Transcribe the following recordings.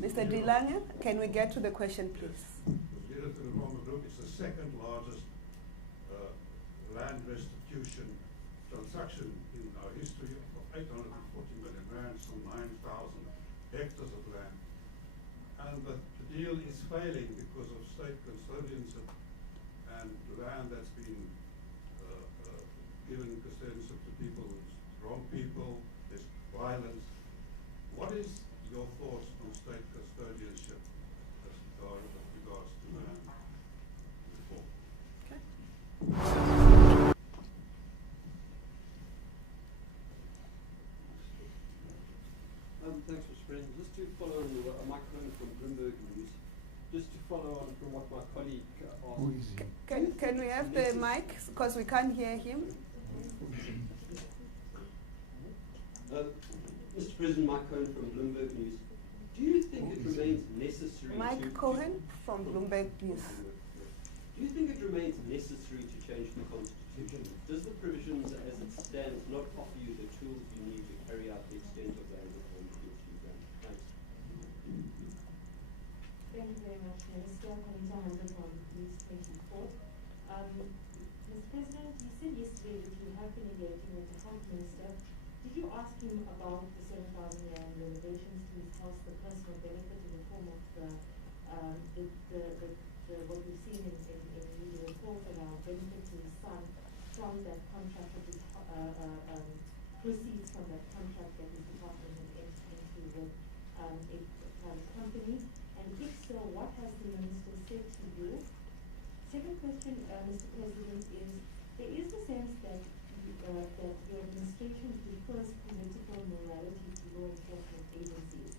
Mr. De Lange, can we get to the question, please? The Firearm Group is the second largest land restitution transaction in our history of 840 million rand, some 9,000 hectares of land. And the deal is failing because of state custodianship and land that's been given custodianship to people, wrong people, there's violence. What is your thoughts on state custodianship as regards to land reform? Okay. Thanks, Mr. President. Just to follow on Mike Cohen from Bloomberg News, just to follow on from what my colleague asked. Can we have the mic, because we can't hear him? Mr. President, Mike Cohen from Bloomberg News. Do you think it remains necessary Mike Cohen from Bloomberg News. Do you think it remains necessary to change the Constitution? Does the provisions as it stands not offer you the tools you need to carry out the extent of land reform that you've done? Thanks. Thank you very much, Minister. Anita Handel from News 24. Mr. President, you said yesterday that you have been engaging with the Health Minister. Did you ask him about the 7,000 rand renovations to his house, the personal benefit in the form of what we've seen in media reports around benefit to his son from that contract, that his, proceeds from that contract that his department had entered into with a private company? And if so, what has the minister said to you? Second question, Mr. President, is there is a sense that that your administration prefers political morality to law enforcement agencies.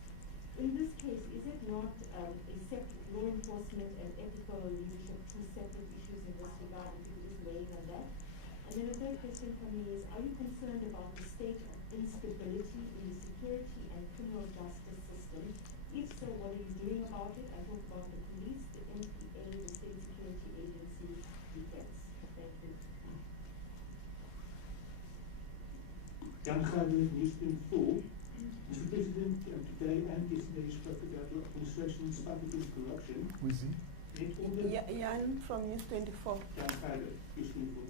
In this case, is it not a separate law enforcement and ethical leadership, two separate issues in this regard? If you could just weigh in on that. And then the third question for me is, are you concerned about the state of instability in the security and criminal justice system? If so, what are you doing about it? I talk about the police, the NPA, the state security agency, defense. Thank you. Jan Gardner, News 24. Mr. President, today and yesterday you spoke about your administration's fight against corruption. Who is he? Jan from News 24. Jan Gardner, News 24.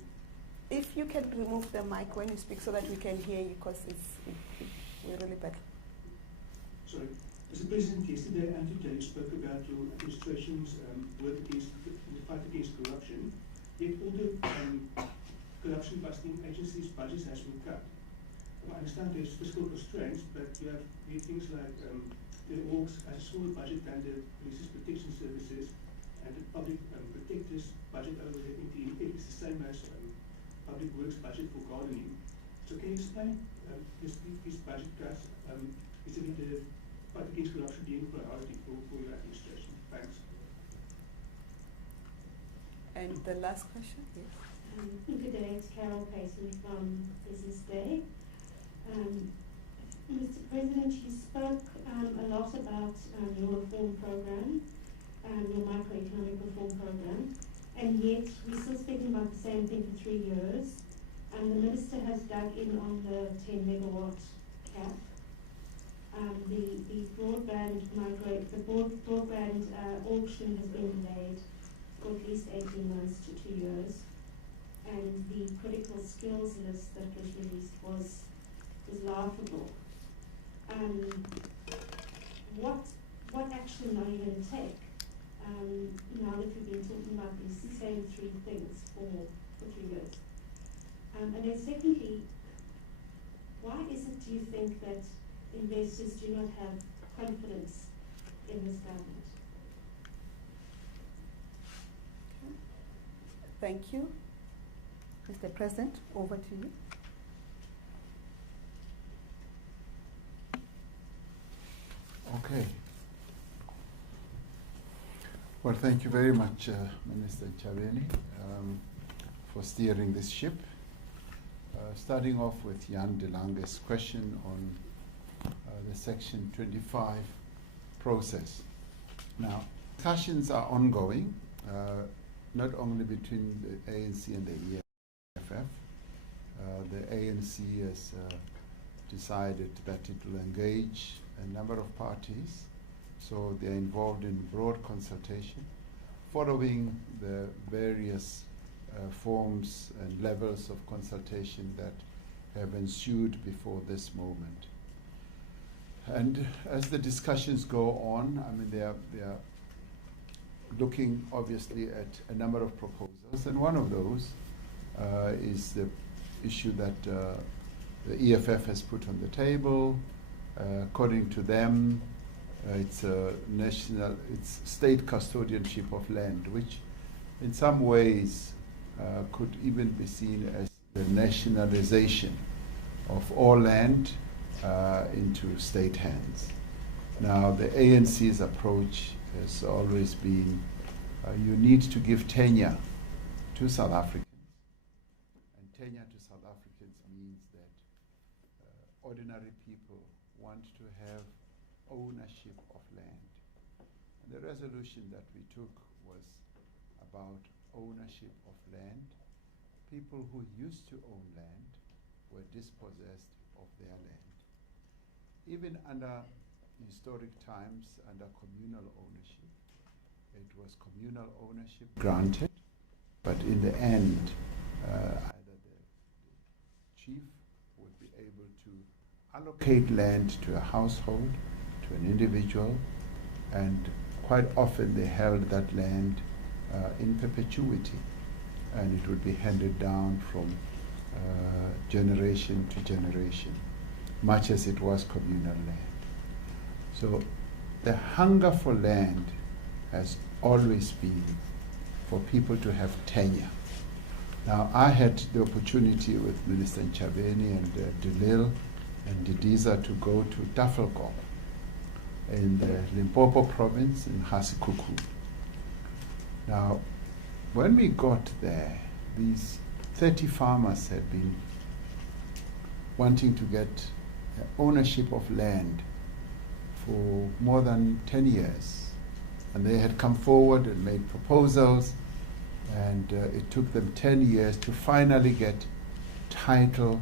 If you can remove the mic when you speak so that we can hear you, because we're really bad. Sorry. Mr. President, yesterday and today you spoke about your administration's work against the fight against corruption. Yet all the corruption busting agencies' budgets has been cut. I understand there's fiscal constraints, but you have things like the orgs has a smaller budget than the police's protection services, and the public protectors' budget over the NTE is the same as public works budget for gardening. So can you explain these budget cuts? Is it the fight against corruption being a priority for your administration? Thanks. And the last question, yes. Good day, it's Carol Payson from Business Day. Mr. President, you spoke a lot about your reform program, your macroeconomic reform program, and yet we're still speaking about the same thing for 3 years. The minister has dug in on the 10 megawatt cap. The broadband auction has been delayed for at least 18 months to 2 years, and the critical skills list that was released was laughable. What action are you going to take now that we've been talking about these same three things for 3 years? And then secondly, why is it, do you think, that investors do not have confidence in this government? Thank you. Mr. President, over to you. Okay. Well, thank you very much, Minister Chaveni, for steering this ship. Starting off with Jan de Lange's question on the Section 25 process. Now, discussions are ongoing, not only between the ANC and the EFF. The ANC has decided that it will engage a number of parties So they're involved in broad consultation, following the various forms and levels of consultation that have ensued before this moment. And as the discussions go on, I mean, they are looking obviously at a number of proposals, and one of those is the issue that the EFF has put on the table. According to them, it's state custodianship of land, which in some ways could even be seen as the nationalization of all land into state hands. Now, the ANC's approach has always been you need to give tenure to South Africans. And tenure to South Africans means that ordinary people want to have ownership of land. And the resolution that we took was about ownership of land. People who used to own land were dispossessed of their land. Even under historic times, under communal ownership, it was communal ownership granted, but in the end, either the chief would be able to allocate land to a household, to an individual, and quite often they held that land in perpetuity, and it would be handed down from generation to generation, much as it was communal land. So the hunger for land has always been for people to have tenure. Now, I had the opportunity with Minister Nchabeni and Delil and Didiza to go to Tafelkop in the Limpopo province in Hasikuku. Now, when we got there, these 30 farmers had been wanting to get ownership of land for more than 10 years. And they had come forward and made proposals, and it took them 10 years to finally get title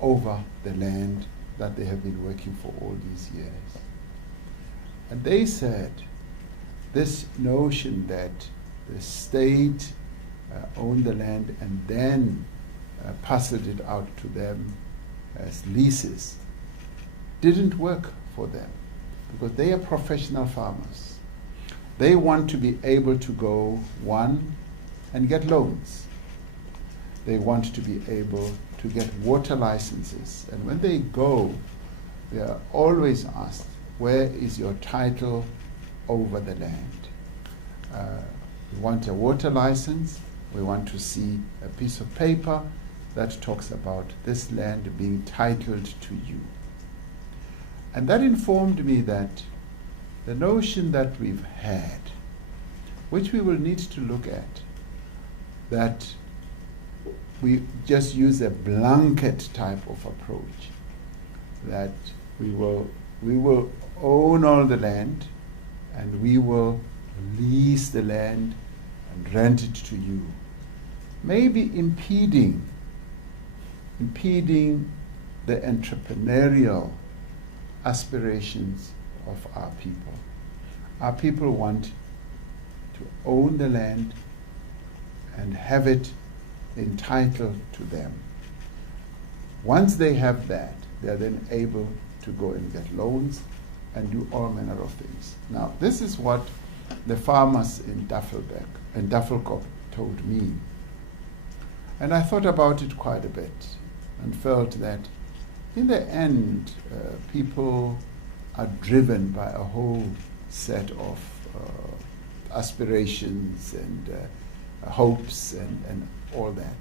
over the land that they have been working for all these years. And they said this notion that the state owned the land and then passed it out to them as leases didn't work for them, because they are professional farmers. They want to be able to go, one, and get loans. They want to be able to get water licenses. And when they go, they are always asked, where is your title over the land? We want a water license. We want to see a piece of paper that talks about this land being titled to you. And that informed me that the notion that we've had, which we will need to look at, that we just use a blanket type of approach, that we will own all the land and we will lease the land and rent it to you, maybe impeding the entrepreneurial aspirations of our people. Our people want to own the land and have it entitled to them. Once they have that, they are then able to go and get loans and do all manner of things. Now, this is what the farmers in Tafelkop told me. And I thought about it quite a bit and felt that in the end, people are driven by a whole set of aspirations and hopes and all that.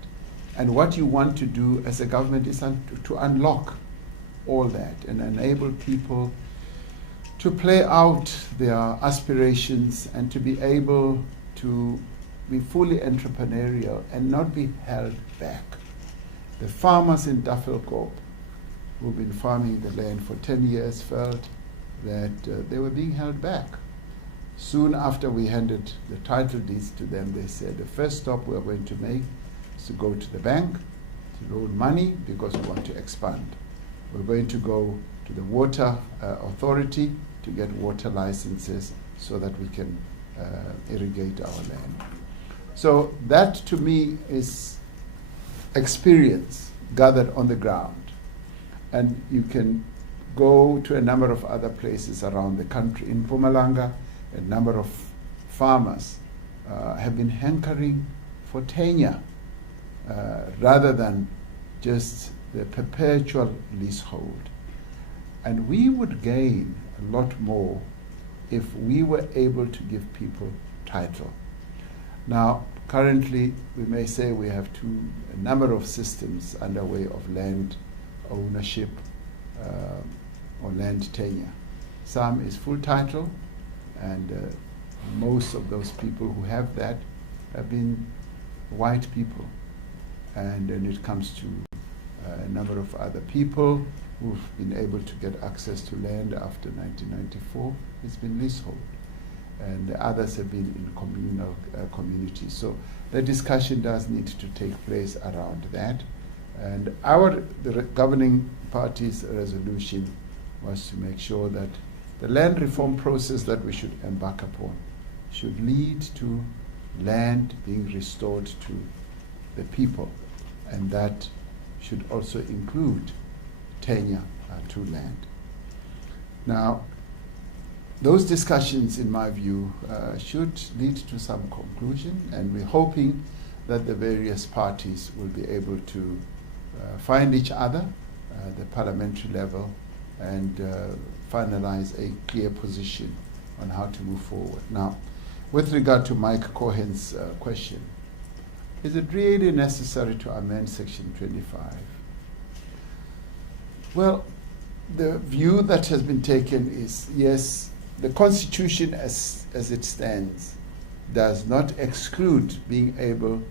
And what you want to do as a government is to unlock all that and enable people to play out their aspirations and to be able to be fully entrepreneurial and not be held back. The farmers in Tafelkop, who've been farming the land for 10 years, felt that they were being held back. Soon after we handed the title deeds to them, they said, the first stop we're going to make is to go to the bank to loan money because we want to expand. We're going to go to the water authority to get water licenses so that we can irrigate our land. So that to me is experience gathered on the ground. And you can go to a number of other places around the country. In Mpumalanga, a number of farmers have been hankering for tenure rather than just the perpetual leasehold. And we would gain a lot more if we were able to give people title. Now, currently, we may say we have a number of systems underway of land ownership or land tenure. Some is full title, and most of those people who have that have been white people. And then it comes to a number of other people who've been able to get access to land after 1994. It's been leasehold. And the others have been in communal communities. So the discussion does need to take place around that. And the governing party's resolution was to make sure that the land reform process that we should embark upon should lead to land being restored to the people. And that should also include tenure to land. Now, those discussions, in my view, should lead to some conclusion, and we're hoping that the various parties will be able to find each other at the parliamentary level and finalize a clear position on how to move forward. Now, with regard to Mike Cohen's question, is it really necessary to amend Section 25? Well, the view that has been taken is, yes, the Constitution as it stands does not exclude being able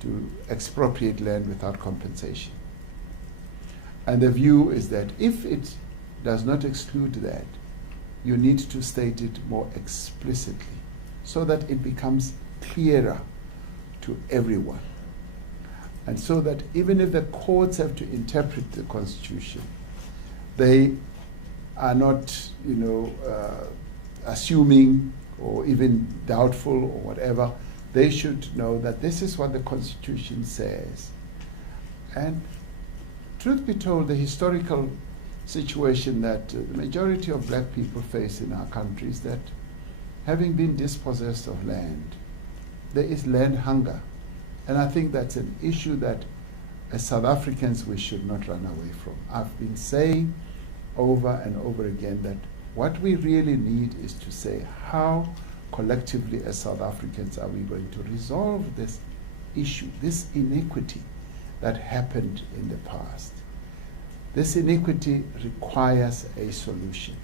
to expropriate land without compensation. And the view is that if it does not exclude that, you need to state it more explicitly so that it becomes clearer to everyone. And so that even if the courts have to interpret the Constitution, they are not, assuming or even doubtful or whatever. They should know that this is what the Constitution says. And truth be told, the historical situation that the majority of black people face in our country is that having been dispossessed of land, there is land hunger. And I think that's an issue that as South Africans we should not run away from. I've been saying over and over again that what we really need is to say, how collectively as South Africans are we going to resolve this issue, this inequity that happened in the past? This inequity requires a solution.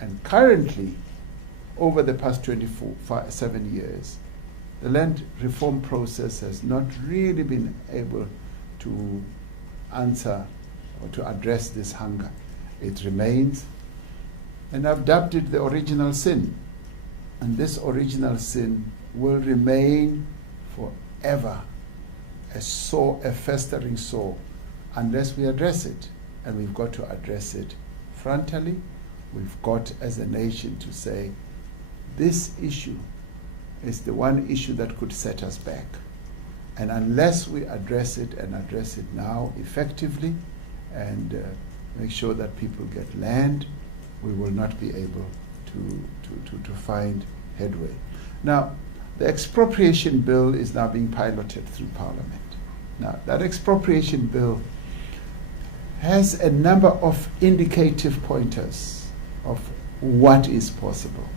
And currently, over the past 7 years, the land reform process has not really been able to answer or to address this hunger. It remains, and I've dubbed it the original sin. And this original sin will remain forever a festering sore, unless we address it. And we've got to address it frontally. We've got as a nation to say, this issue is the one issue that could set us back. And unless we address it and address it now effectively and make sure that people get land, we will not be able to find headway. Now, the expropriation bill is now being piloted through Parliament. Now, that expropriation bill has a number of indicative pointers of what is possible,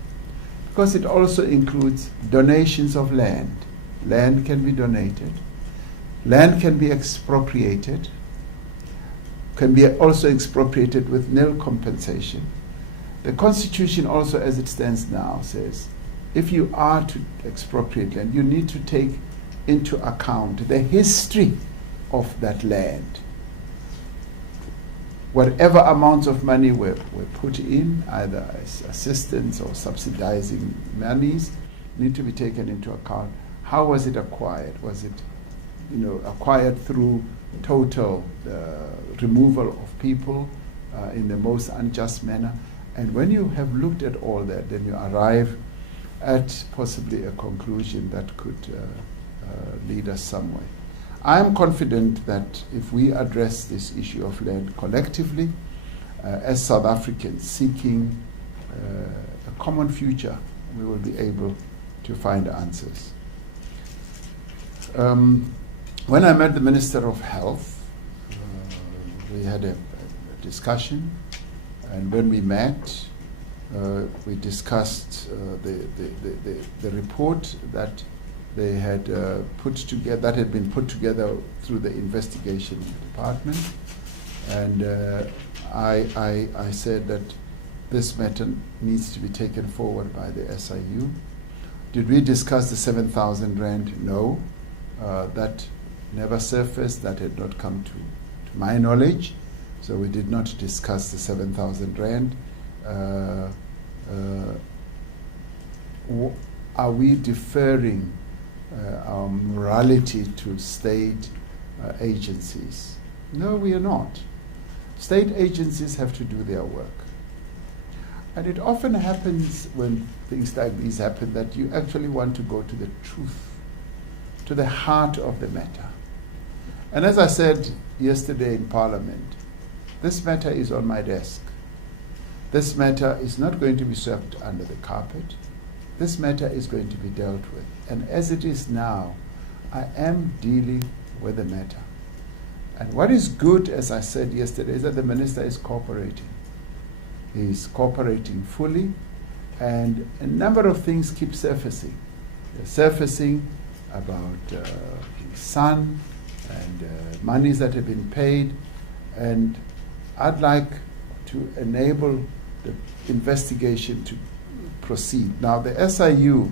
because it also includes donations of land. Land can be donated. Land can be expropriated, can be also expropriated with nil compensation. The Constitution also, as it stands now, says if you are to expropriate land, you need to take into account the history of that land. Whatever amounts of money were put in, either as assistance or subsidizing monies, need to be taken into account. How was it acquired? Was it acquired through total removal of people in the most unjust manner. And when you have looked at all that, then you arrive at possibly a conclusion that could lead us somewhere. I am confident that if we address this issue of land collectively, as South Africans seeking a common future, we will be able to find answers. When I met the Minister of Health, we had a discussion, and when we met, we discussed the report that they had put together, that had been put together through the investigation department, and I said that this matter needs to be taken forward by the SIU. Did we discuss the 7,000 rand? No, that never surfaced. That had not come to my knowledge, so we did not discuss the 7,000 rand. Are we deferring our morality to state agencies? No, we are not. State agencies have to do their work. And it often happens when things like these happen that you actually want to go to the truth, to the heart of the matter. And as I said yesterday in Parliament, this matter is on my desk. This matter is not going to be swept under the carpet. This matter is going to be dealt with. And as it is now, I am dealing with the matter. And what is good, as I said yesterday, is that the Minister is cooperating. He's cooperating fully, and a number of things keep surfacing. They're surfacing about his son and monies that have been paid, and I'd like to enable the investigation to proceed. Now, the SIU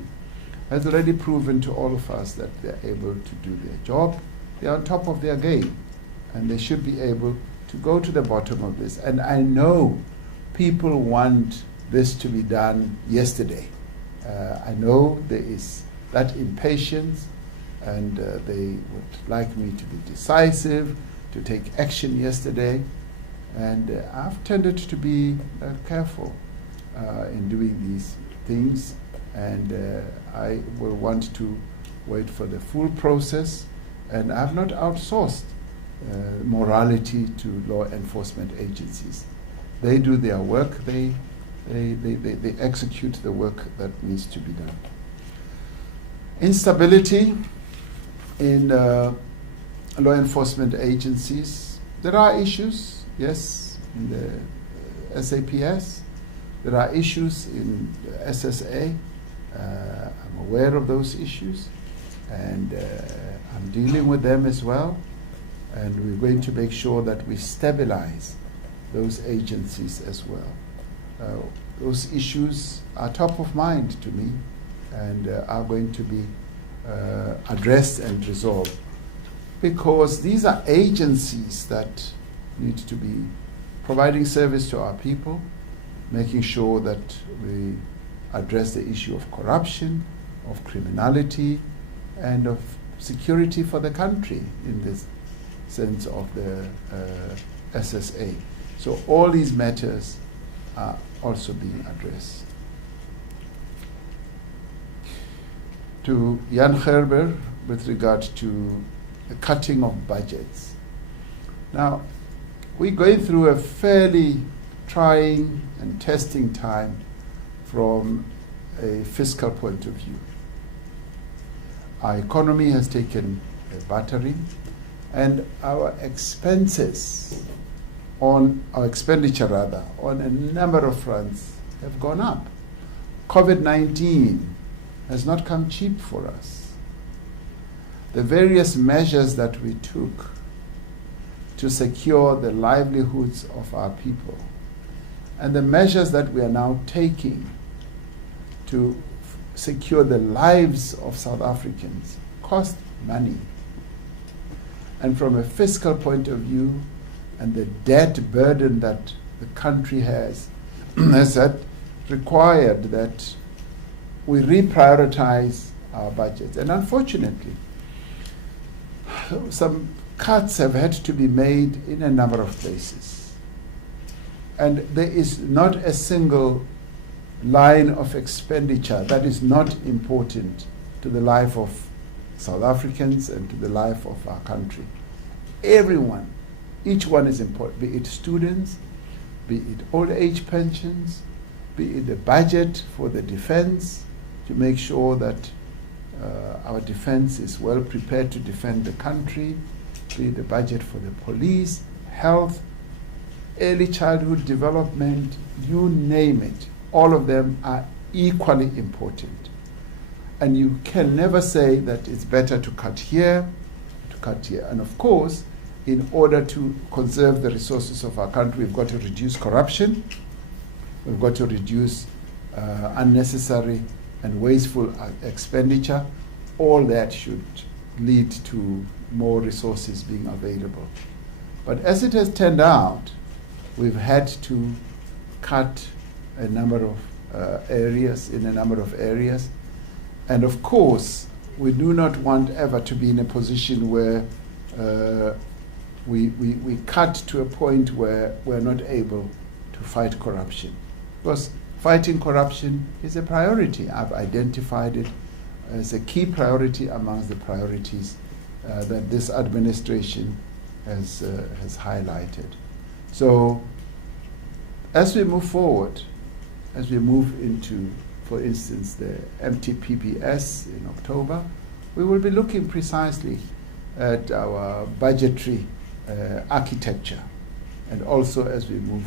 has already proven to all of us that they're able to do their job. They're on top of their game, and they should be able to go to the bottom of this. And I know people want this to be done yesterday. I know there is that impatience, and they would like me to be decisive, to take action yesterday. And I've tended to be careful in doing these things, and I will want to wait for the full process. And I've not outsourced morality to law enforcement agencies. They do their work. They execute the work that needs to be done. Instability in law enforcement agencies. There are issues, yes, in the SAPS. There are issues in the SSA. I'm aware of those issues, and I'm dealing with them as well. And we're going to make sure that we stabilize those agencies as well. Those issues are top of mind to me, and are going to be addressed and resolved, because these are agencies that need to be providing service to our people, making sure that we address the issue of corruption, of criminality, and of security for the country in this sense of the SSA. So all these matters are also being addressed. To Jan Gerber, with regard to the cutting of budgets. Now, we're going through a fairly trying and testing time from a fiscal point of view. Our economy has taken a battering, and our expenses on our expenditure rather on a number of fronts have gone up. COVID-19 has not come cheap for us. The various measures that we took to secure the livelihoods of our people, and the measures that we are now taking to secure the lives of South Africans cost money. And from a fiscal point of view, and the debt burden that the country has that required that we reprioritize our budgets. And unfortunately, some cuts have had to be made in a number of places. And there is not a single line of expenditure that is not important to the life of South Africans and to the life of our country. Everyone, each one is important, be it students, be it old age pensions, be it the budget for the defense, to make sure that our defense is well prepared to defend the country, be it the budget for the police, health, early childhood development, you name it. All of them are equally important. And you can never say that it's better to cut here, to cut here. And of course, in order to conserve the resources of our country, we've got to reduce corruption, we've got to reduce unnecessary and wasteful expenditure. All that should lead to more resources being available. But as it has turned out, we've had to cut a number of areas, in a number of areas. And of course, we do not want ever to be in a position where we cut to a point where we're not able to fight corruption. Because fighting corruption is a priority. I've identified it as a key priority amongst the priorities that this administration has highlighted. So as we move forward, as we move into, for instance, the MTPPS in October, we will be looking precisely at our budgetary architecture, and also as we move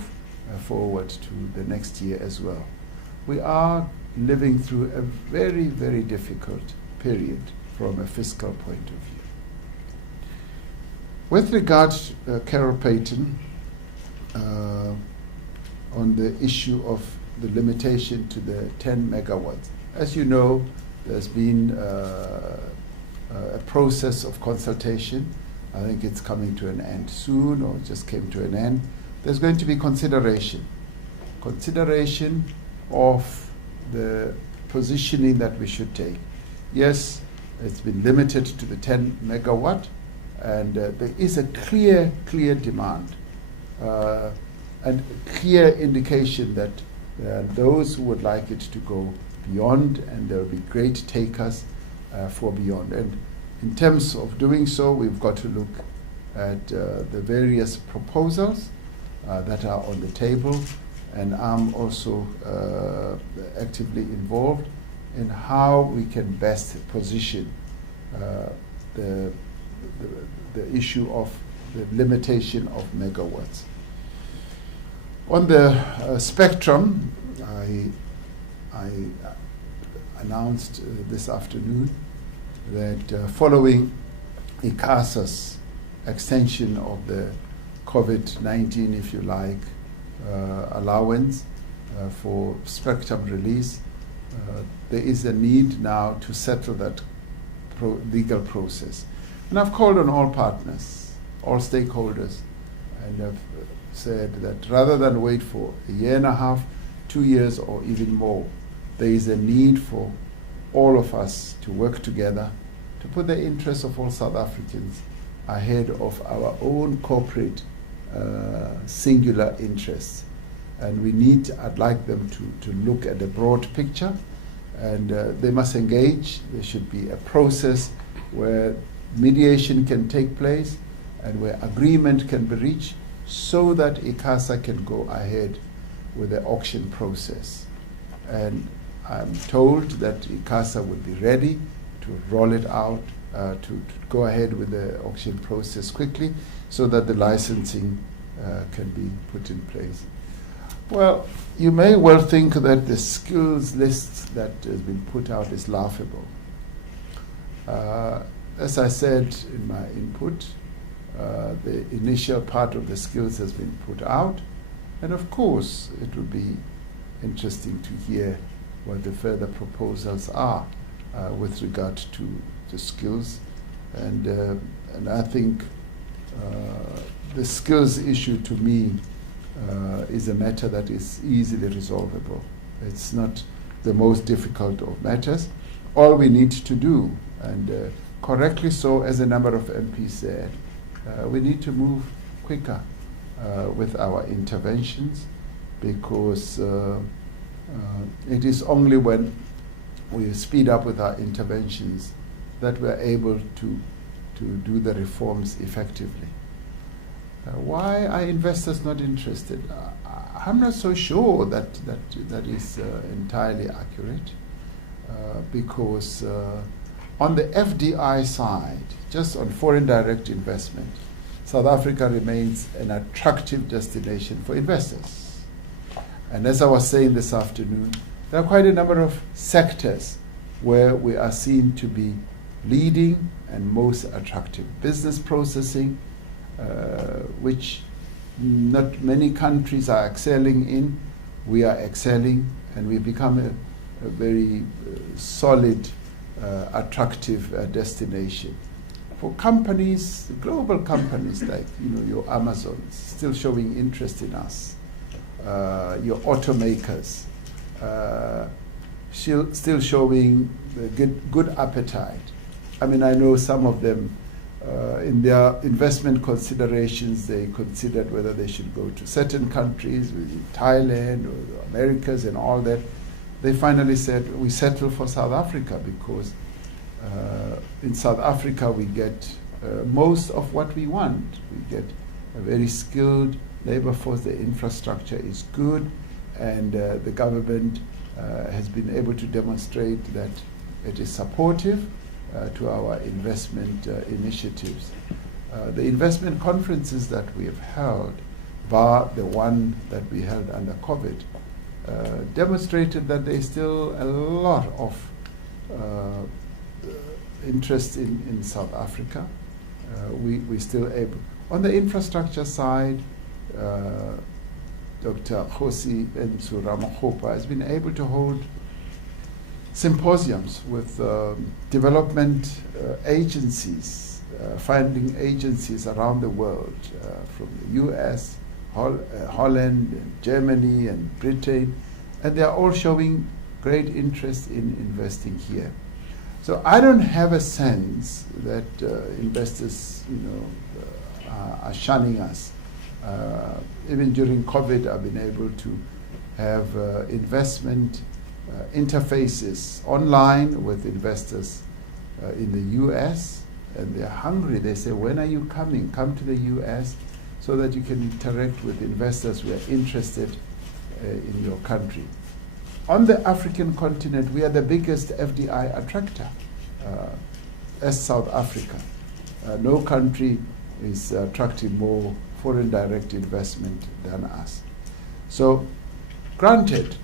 forward to the next year as well. We are living through a very, very difficult period from a fiscal point of view. With regard to Carol Payton, on the issue of the limitation to the 10 megawatts. As you know, there's been a process of consultation. I think it's coming to an end soon, or just came to an end. There's going to be consideration of the positioning that we should take. Yes, it's been limited to the 10 megawatt, and there is a clear demand and clear indication that those who would like it to go beyond, and there will be great takers for beyond. And in terms of doing so, we've got to look at the various proposals that are on the table, and I'm also actively involved in how we can best position the issue of the limitation of megawatts. On the spectrum, I announced this afternoon that following ICASA's extension of the COVID-19, if you like, allowance for spectrum release, there is a need now to settle that legal process. And I've called on all partners, all stakeholders, and I've said that rather than wait for a year and a half, 2 years, or even more, there is a need for all of us to work together to put the interests of all South Africans ahead of our own corporate singular interests. And we need, I'd like them to look at the broad picture, and they must engage. There should be a process where mediation can take place and where agreement can be reached, so that ICASA can go ahead with the auction process. And I'm told that ICASA would be ready to roll it out, to go ahead with the auction process quickly, so that the licensing can be put in place. Well, you may well think that the skills list that has been put out is laughable. As I said in my input, the initial part of the skills has been put out, and of course it would be interesting to hear what the further proposals are with regard to the skills, and I think the skills issue to me is a matter that is easily resolvable. It's not the most difficult of matters. All we need to do, and correctly so, as a number of MPs said, we need to move quicker with our interventions, because it is only when we speed up with our interventions that we're able to do the reforms effectively. Why are investors not interested? I'm not so sure that is entirely accurate, because on the FDI side, just on foreign direct investment, South Africa remains an attractive destination for investors. And as I was saying this afternoon, there are quite a number of sectors where we are seen to be leading and most attractive. Business processing, which not many countries are excelling in, we are excelling, and we've become a very solid, attractive destination. For companies, global companies like your Amazon, still showing interest in us. Your automakers, still showing good appetite. I mean, I know some of them, in their investment considerations, they considered whether they should go to certain countries, Thailand or the Americas and all that. They finally said, we settle for South Africa, because in South Africa we get most of what we want. We get a very skilled labor force, the infrastructure is good, and the government has been able to demonstrate that it is supportive to our investment initiatives. The investment conferences that we have held, bar the one that we held under COVID, demonstrated that there is still a lot of interest in South Africa. We still able. On the infrastructure side, Dr. Cyril Ramaphosa has been able to hold symposiums with development agencies, funding agencies around the world, from the US, Holland, and Germany, and Britain, and they are all showing great interest in investing here. So I don't have a sense that investors, are shunning us. Even during COVID, I've been able to have investment interfaces online with investors in the US, and they're hungry. They say, when are you coming? Come to the US so that you can interact with investors who are interested in your country. On the African continent, we are the biggest FDI attractor as South Africa. No country is attracting more foreign direct investment than us. So, granted,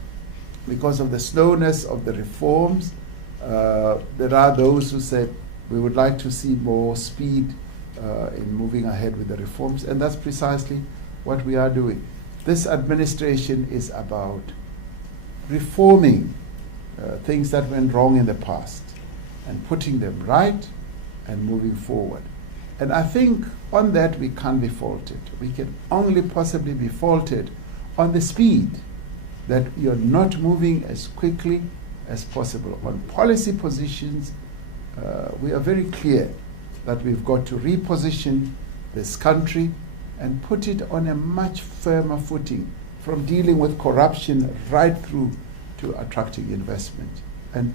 because of the slowness of the reforms, there are those who say we would like to see more speed in moving ahead with the reforms, and that's precisely what we are doing. This administration is about reforming things that went wrong in the past and putting them right and moving forward. And I think on that we can't be faulted. We can only possibly be faulted on the speed, that you're not moving as quickly as possible. On policy positions, we are very clear that we've got to reposition this country and put it on a much firmer footing, from dealing with corruption right through to attracting investment and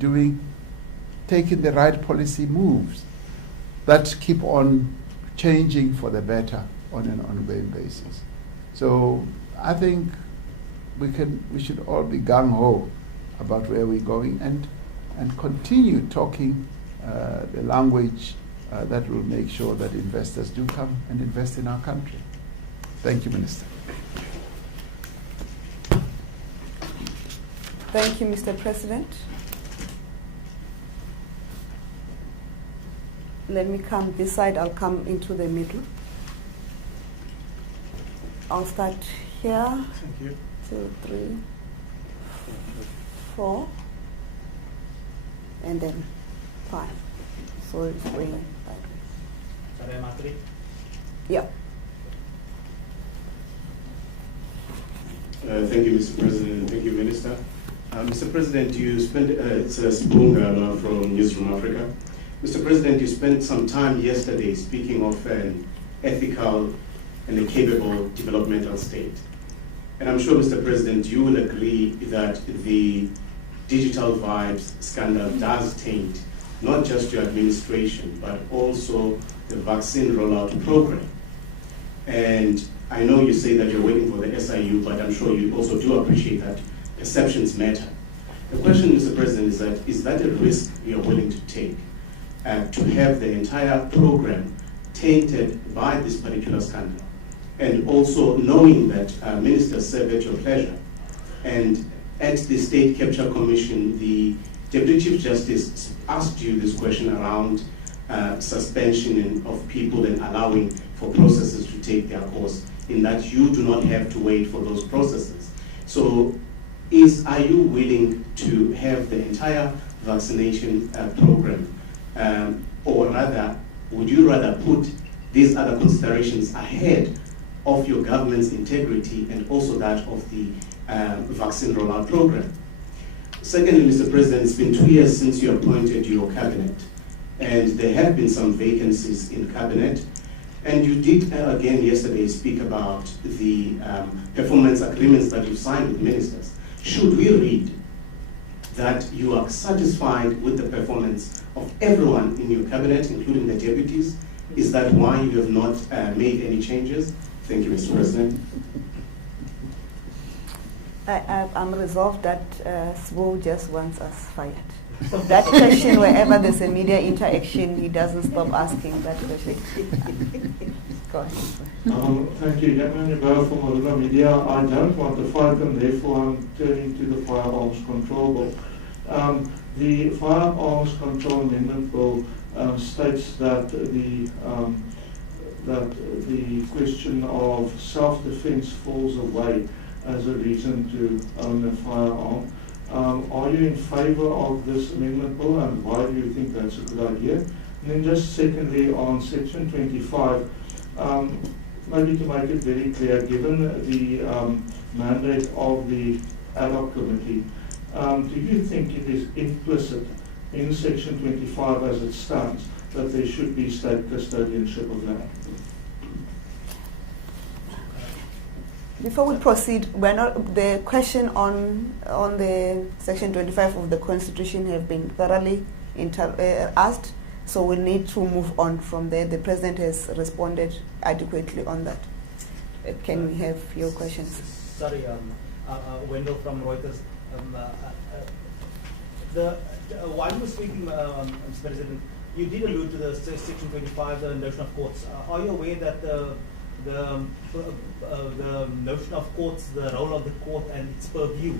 taking the right policy moves that keep on changing for the better on an ongoing basis. So I think we should all be gung-ho about where we're going and continue talking the language that will make sure that investors do come and invest in our country. Thank you, Minister. Thank you, Mr. President. Let me come this side, I'll come into the middle. I'll start here. Thank you. 2, 3, 4, and then 5. So it's going like this. Yeah. Thank you, Mr. President, and thank you, Minister. Mr. President, you spent, it's Spoongala from News from Africa. Mr. President, you spent some time yesterday speaking of an ethical, and a capable developmental state. And I'm sure, Mr. President, you will agree that the digital vibes scandal does taint not just your administration, but also the vaccine rollout program. And I know you say that you're waiting for the SIU, but I'm sure you also do appreciate that perceptions matter. The question, Mr. President, is that a risk you're willing to take, to have the entire program tainted by this particular scandal? And also knowing that ministers serve at your pleasure, and at the State Capture Commission, the Deputy Chief Justice asked you this question around suspension of people and allowing for processes to take their course, in that you do not have to wait for those processes. So are you willing to have the entire vaccination program, or rather, would you rather put these other considerations ahead of your government's integrity and also that of the vaccine rollout program? Secondly, Mr. President, it's been 2 years since you appointed your cabinet, and there have been some vacancies in cabinet. And you did, again yesterday, speak about the performance agreements that you've signed with ministers. Should we read that you are satisfied with the performance of everyone in your cabinet, including the deputies? Is that why you have not made any changes? Thank you, Mr. President. I'm resolved that Swo just wants us fired. That question, wherever there's a media interaction, he doesn't stop asking that question. Go ahead. Thank you. Yaman Yabara from Marula Media. I don't want to fight them, therefore I'm turning to the Firearms Control Bill. The Firearms Control Amendment Bill states that the question of self-defense falls away as a reason to own a firearm. Are you in favor of this amendment bill, and why do you think that's a good idea? And then just secondly, on section 25, maybe to make it very clear, given the mandate of the ad hoc committee, do you think it is implicit in section 25 as it stands that there should be state custodianship of land? Before we proceed, the question on the section 25 of the Constitution have been thoroughly asked, so we need to move on from there. The President has responded adequately on that. Can we have your questions? Sorry, Wendell from Reuters. While you were speaking, Mr. President, you did allude to the section 25, the notion of courts. Are you aware that the notion of courts, the role of the court and its purview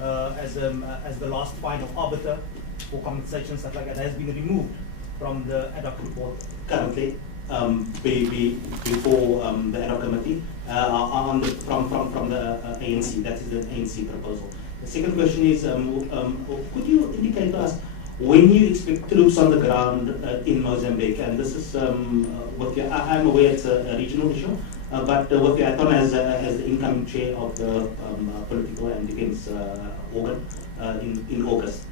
as the last final arbiter for compensation, stuff like that, has been removed from the ad hoc report currently, before the ad hoc committee, from the ANC? That is the ANC proposal. The second question is, could you indicate to us when you expect troops on the ground in Mozambique? And this is I'm aware it's a regional issue, but with the ATOM as the incoming chair of the political and defense organ in August,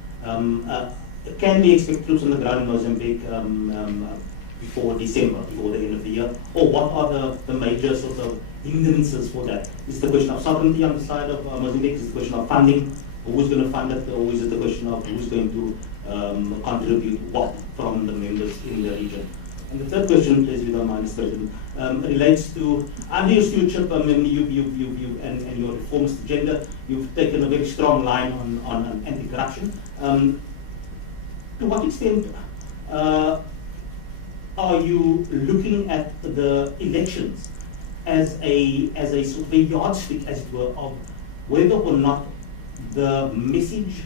can we expect troops on the ground in Mozambique before December, before the end of the year? Or what are the major sort of hindrances for that? Is it the question of sovereignty on the side of Mozambique? Is it the question of funding? Who's going to fund it? Or is it the question of who's going to contribute what from the members in the region? And the third question, please, if you don't mind, Mr. President, relates to under your stewardship, and your reformist agenda, you've taken a very strong line on anti-corruption. To what extent are you looking at the elections as a sort of a yardstick, as it were, of whether or not the message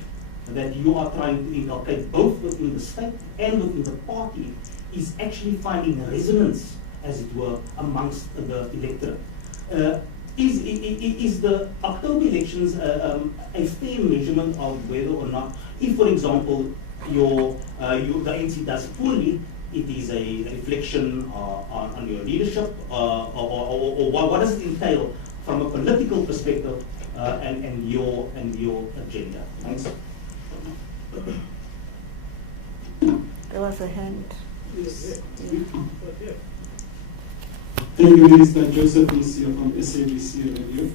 that you are trying to inculcate both within the state and within the party is actually finding resonance, as it were, amongst the electorate? Is the October elections a fair measurement of whether or not, if, for example, the ANC does poorly, it is a reflection on your leadership, or what does it entail from a political perspective and your agenda? Thanks. There was a hand. Thank you, Minister Joseph Lucia from SABC Radio.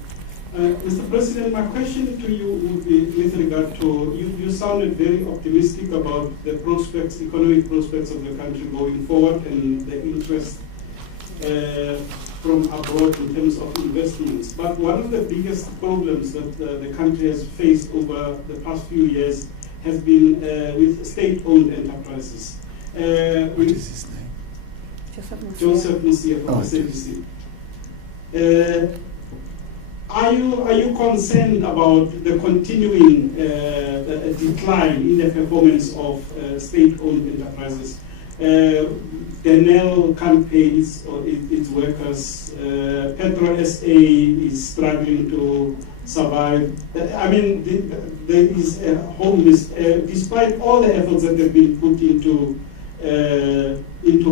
Mr. President, my question to you would be with regard to, you sounded very optimistic about the prospects, economic prospects of the country going forward and the interest from abroad in terms of investments. But one of the biggest problems that the country has faced over the past few years has been with state-owned enterprises. What is his name? Joseph Lucia from SABC. Are you concerned about the continuing decline in the performance of state-owned enterprises? Denel can't pay its workers. Petro SA is struggling to survive. I mean, there is a homeless, despite all the efforts that have been put into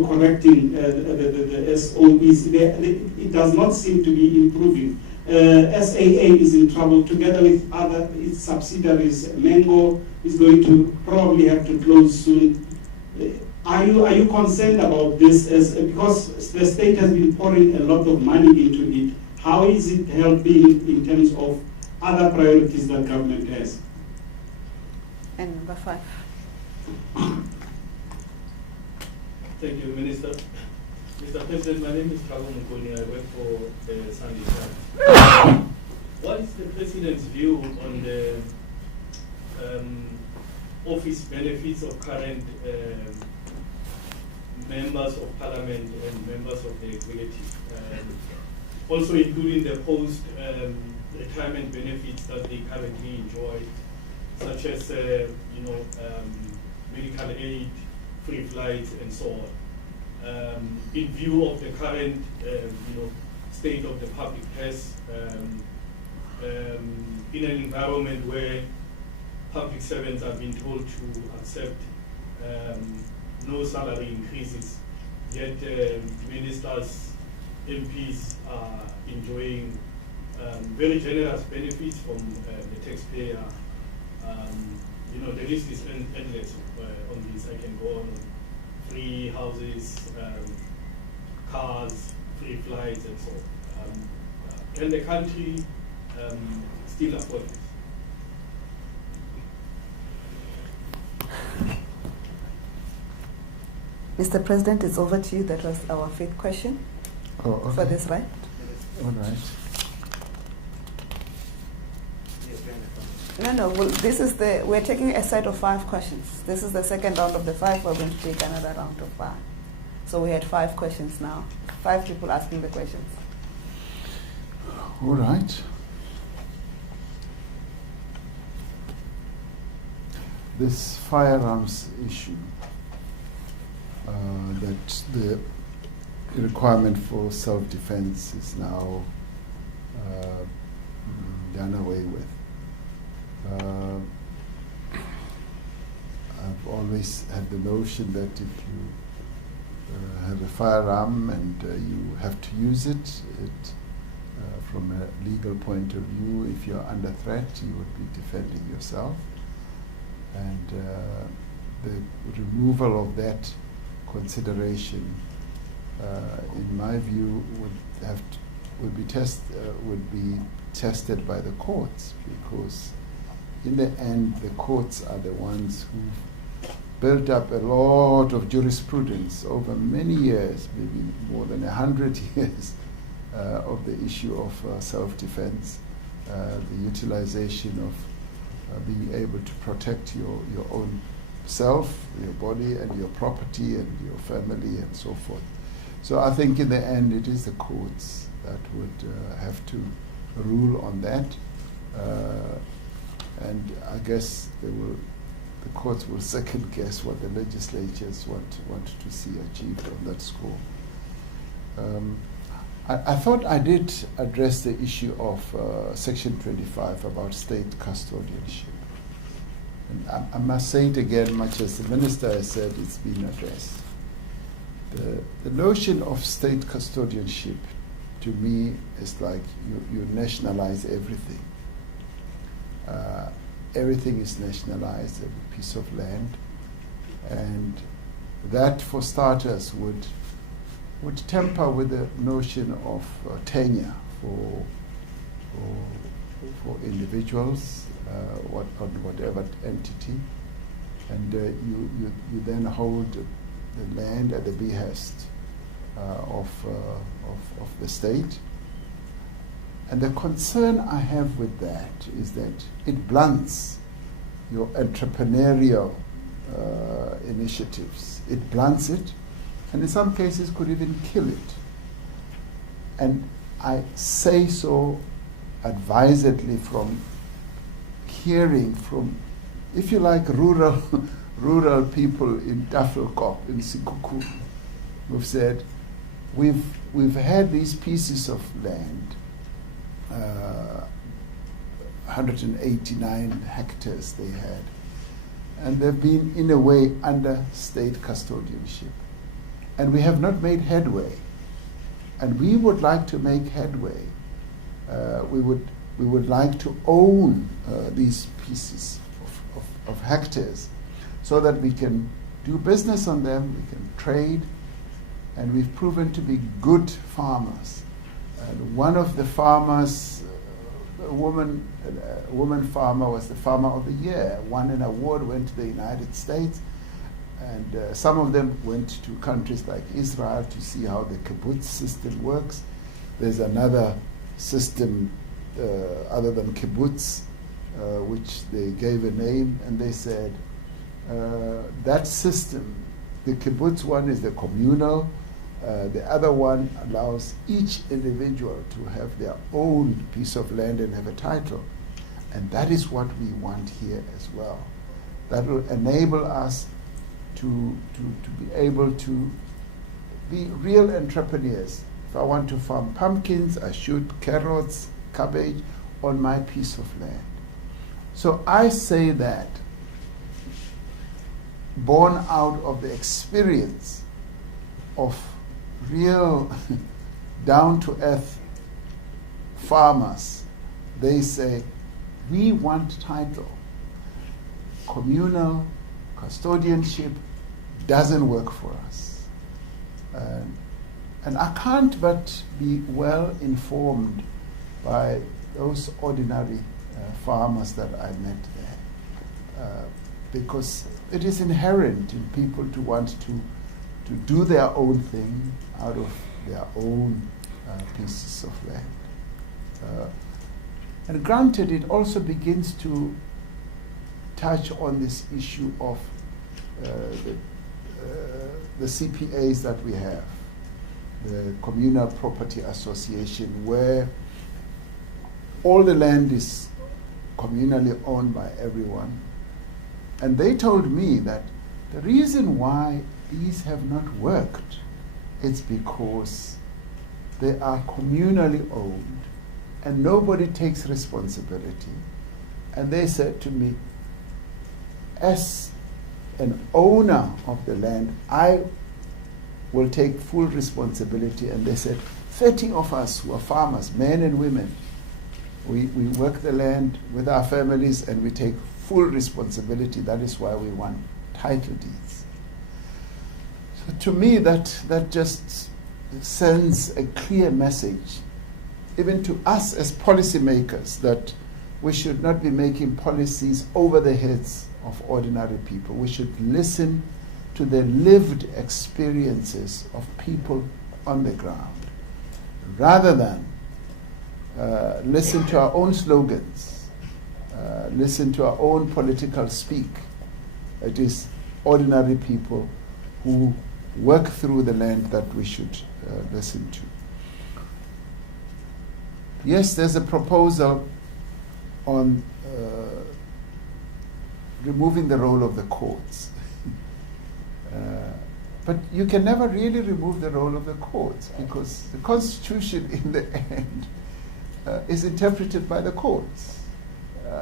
correcting the SOEs, it does not seem to be improving. SAA is in trouble together with other its subsidiaries. Mango is going to probably have to close soon. Are you concerned about this? Because the state has been pouring a lot of money into it. How is it helping in terms of other priorities that government has? And number 5. Thank you, Minister. Mr. President, my name is Trabo Mukoni. I work for the Sunday Times. What is the President's view on the office benefits of current members of Parliament and members of the executive? Also including the post-retirement benefits that they currently enjoy, such as medical aid, free flights, and so on. In view of the current, state of the public purse, in an environment where public servants are being told to accept no salary increases, yet ministers, MPs are enjoying very generous benefits from the taxpayer. The list is endless on this. I can go on. Free houses, cars, free flights, and so on. Can the country still afford this? Mr. President, it's over to you. That was our 5th question for this, right? All right. No. Well, we're taking a set of 5 questions. This is the second round of the 5. We're going to take another round of 5. So we had 5 questions now. 5 people asking the questions. All right. This firearms issue, that the requirement for self-defense is now done away with. I've always had the notion that if you have a firearm and you have to use it, from a legal point of view, if you're under threat, you would be defending yourself. And the removal of that consideration, in my view, would be tested by the courts, because in the end, the courts are the ones who've built up a lot of jurisprudence over many years, maybe more than 100 years, of the issue of self-defense, the utilization of being able to protect your own self, your body, and your property, and your family, and so forth. So I think in the end, it is the courts that would have to rule on that. And I guess the courts will second guess what the legislatures want to see achieved on that score. I thought I did address the issue of Section 25 about state custodianship. And I must say it again, much as the Minister has said, it's been addressed. The notion of state custodianship, to me, is like you nationalize everything. Everything is nationalized, every piece of land. And that, for starters, would would temper with the notion of tenure for individuals, on whatever entity, and you then hold the land at the behest of the state. And the concern I have with that is that it blunts your entrepreneurial initiatives. It blunts it, and in some cases could even kill it. And I say so advisedly from hearing from, if you like, rural people in Tafelkop, in Sikuku, who've said, we've had these pieces of land, 189 hectares they had, and they've been in a way under state custodianship, and we have not made headway, and we would like to make headway. We would like to own these pieces of hectares so that we can do business on them, we can trade, and we've proven to be good farmers. And one of the farmers, a woman farmer, was the Farmer of the Year, won an award, went to the United States, and some of them went to countries like Israel to see how the kibbutz system works. There's another system other than kibbutz, which they gave a name, and they said that system, the kibbutz one is the communal, the other one allows each individual to have their own piece of land and have a title. And that is what we want here as well. That will enable us to be able to be real entrepreneurs. If I want to farm pumpkins, I shoot carrots, cabbage on my piece of land. So I say that, born out of the experience of real down-to-earth farmers, they say, we want title. Communal custodianship doesn't work for us. And I can't but be well informed by those ordinary farmers that I met there, because it is inherent in people to want to do their own thing out of their own pieces of land. And granted, it also begins to touch on this issue of the CPAs that we have, the Communal Property Association, where all the land is communally owned by everyone. And they told me that the reason why these have not worked is because they are communally owned and nobody takes responsibility. And they said to me, as an owner of the land, I will take full responsibility. And they said, 30 of us who are farmers, men and women, we work the land with our families and we take full responsibility. That is why we want title deeds. So to me, that just sends a clear message, even to us as policymakers, that we should not be making policies over the heads of ordinary people. We should listen to the lived experiences of people on the ground, rather than listen to our own slogans, listen to our own political speak. It is ordinary people who work through the land that we should listen to. Yes, there's a proposal on removing the role of the courts. But you can never really remove the role of the courts, because the Constitution in the end is interpreted by the courts.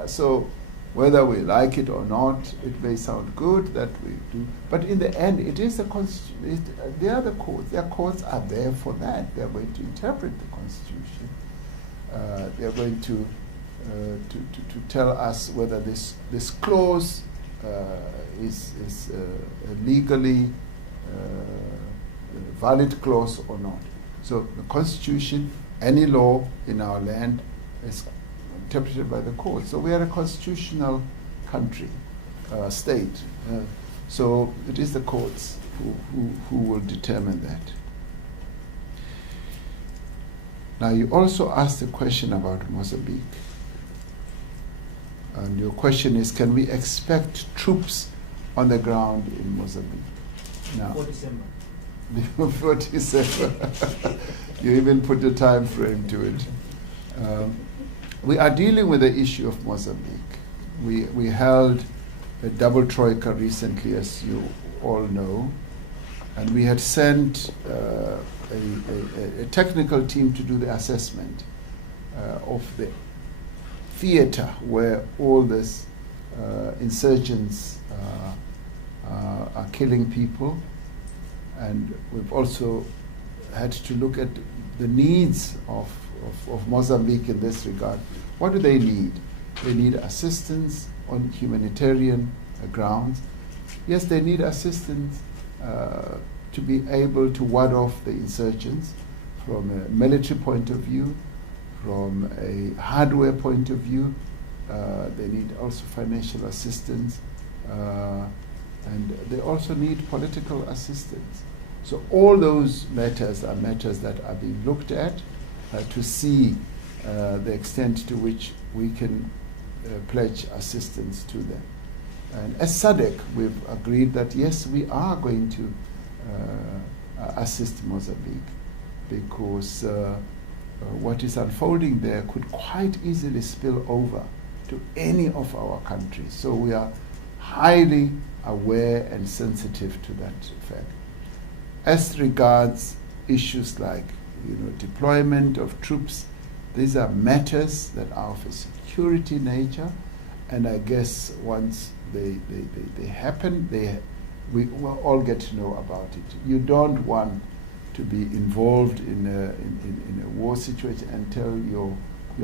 So whether we like it or not, it may sound good that we do, but in the end it is the Constitution. They are the courts. Their courts are there for that. They are going to interpret the Constitution. They are going to tell us whether this clause is legally valid clause or not. So the constitution, any law in our land is interpreted by the court. So we are a constitutional country, state. So it is the courts who will determine that. Now you also asked a question about Mozambique. And your question is, can we expect troops on the ground in Mozambique? Now, Before December. Before December. You even put a time frame to it. We are dealing with the issue of Mozambique. We held a double troika recently, as you all know, and we had sent a technical team to do the assessment of the theater where all these insurgents are killing people. And we've also had to look at the needs of Mozambique in this regard. What do they need? They need assistance on humanitarian grounds. Yes, they need assistance to be able to ward off the insurgents from a military point of view, from a hardware point of view. They need also financial assistance, and they also need political assistance. So all those matters are matters that are being looked at to see the extent to which we can pledge assistance to them. And as SADC, we've agreed that yes, we are going to assist Mozambique, because what is unfolding there could quite easily spill over to any of our countries. So we are highly aware and sensitive to that fact. As regards issues like deployment of troops, these are matters that are of a security nature, and I guess once they happen, we will all get to know about it. You don't want to be involved in a war situation and tell your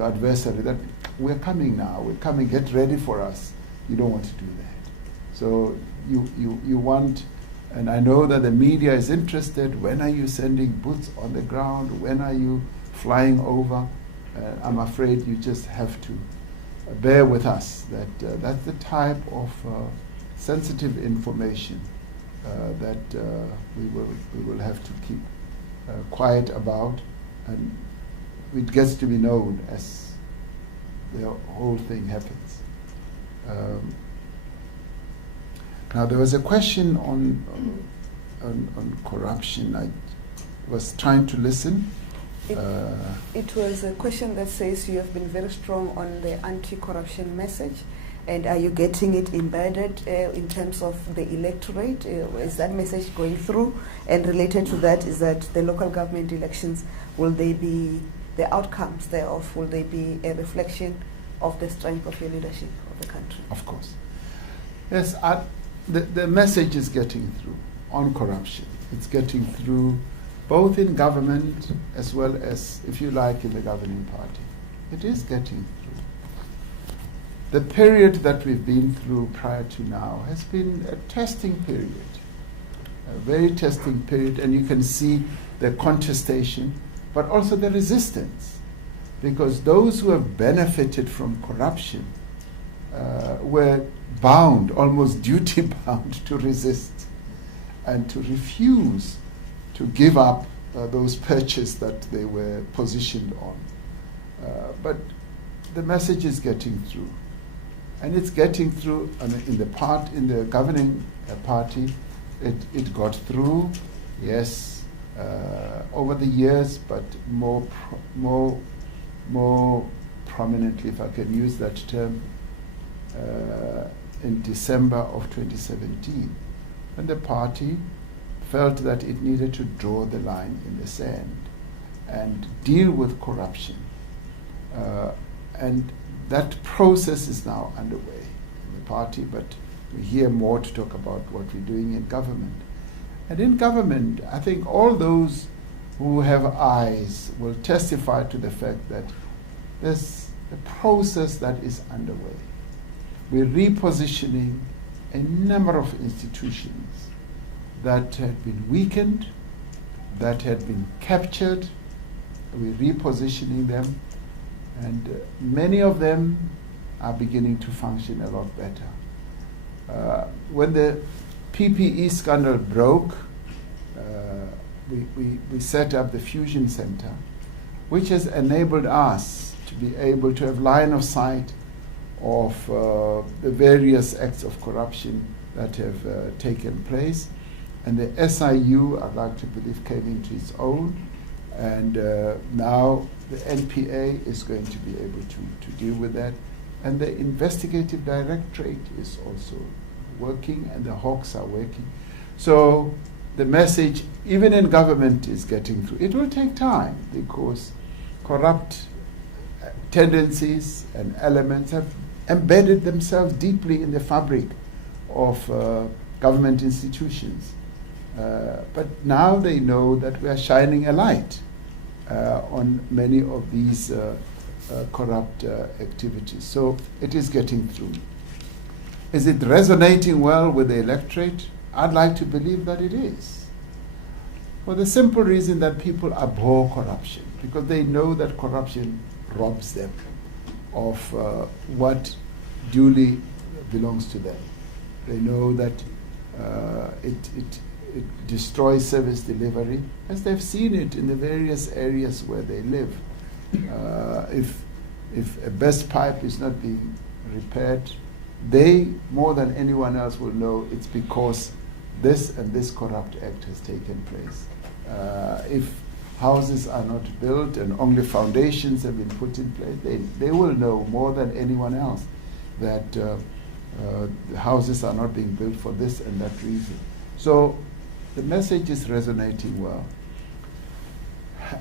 adversary that we're coming now, we're coming, get ready for us. You don't want to do that. So you want, and I know that the media is interested, when are you sending boots on the ground, when are you flying over? I'm afraid you just have to bear with us that that's the type of sensitive information that we will have to keep quiet about, and it gets to be known as the whole thing happens. Now there was a question on corruption. I was trying to listen. It was a question that says you have been very strong on the anti-corruption message, and are you getting it embedded in terms of the electorate? Is that message going through? And related to that is that the local government elections, will they be, the outcomes thereof, will they be a reflection of the strength of your leadership of the country? Of course. Yes, the message is getting through on corruption. It's getting through both in government as well as, if you like, in the governing party. It is getting through. The period that we've been through prior to now has been a testing period, a very testing period, and you can see the contestation, but also the resistance, because those who have benefited from corruption were bound, almost duty-bound, to resist and to refuse to give up those perches that they were positioned on. But the message is getting through. And it's getting through in the governing party. It got through, yes, over the years, but more prominently, if I can use that term, in December of 2017, when the party felt that it needed to draw the line in the sand and deal with corruption. And that process is now underway in the party, but we hear more to talk about what we're doing in government. And in government, I think all those who have eyes will testify to the fact that there's a process that is underway. We're repositioning a number of institutions that have been weakened that had been captured. We're repositioning them, and many of them are beginning to function a lot better. When the PPE scandal broke, we set up the Fusion Center, which has enabled us to be able to have line of sight of the various acts of corruption that have taken place. And the SIU, I'd like to believe, came into its own. And now the NPA is going to be able to deal with that. And the investigative directorate is also working, and the Hawks are working. So the message, even in government, is getting through. It will take time because corrupt tendencies and elements have embedded themselves deeply in the fabric of government institutions. But now they know that we are shining a light on many of these corrupt activities. So it is getting through. Is it resonating well with the electorate? I'd like to believe that it is. For the simple reason that people abhor corruption, because they know that corruption robs them of what duly belongs to them. They know that it destroys service delivery, as they've seen it in the various areas where they live. If a best pipe is not being repaired, they, more than anyone else, will know it's because this and this corrupt act has taken place. If houses are not built and only foundations have been put in place, they will know more than anyone else that the houses are not being built for this and that reason. So the message is resonating well.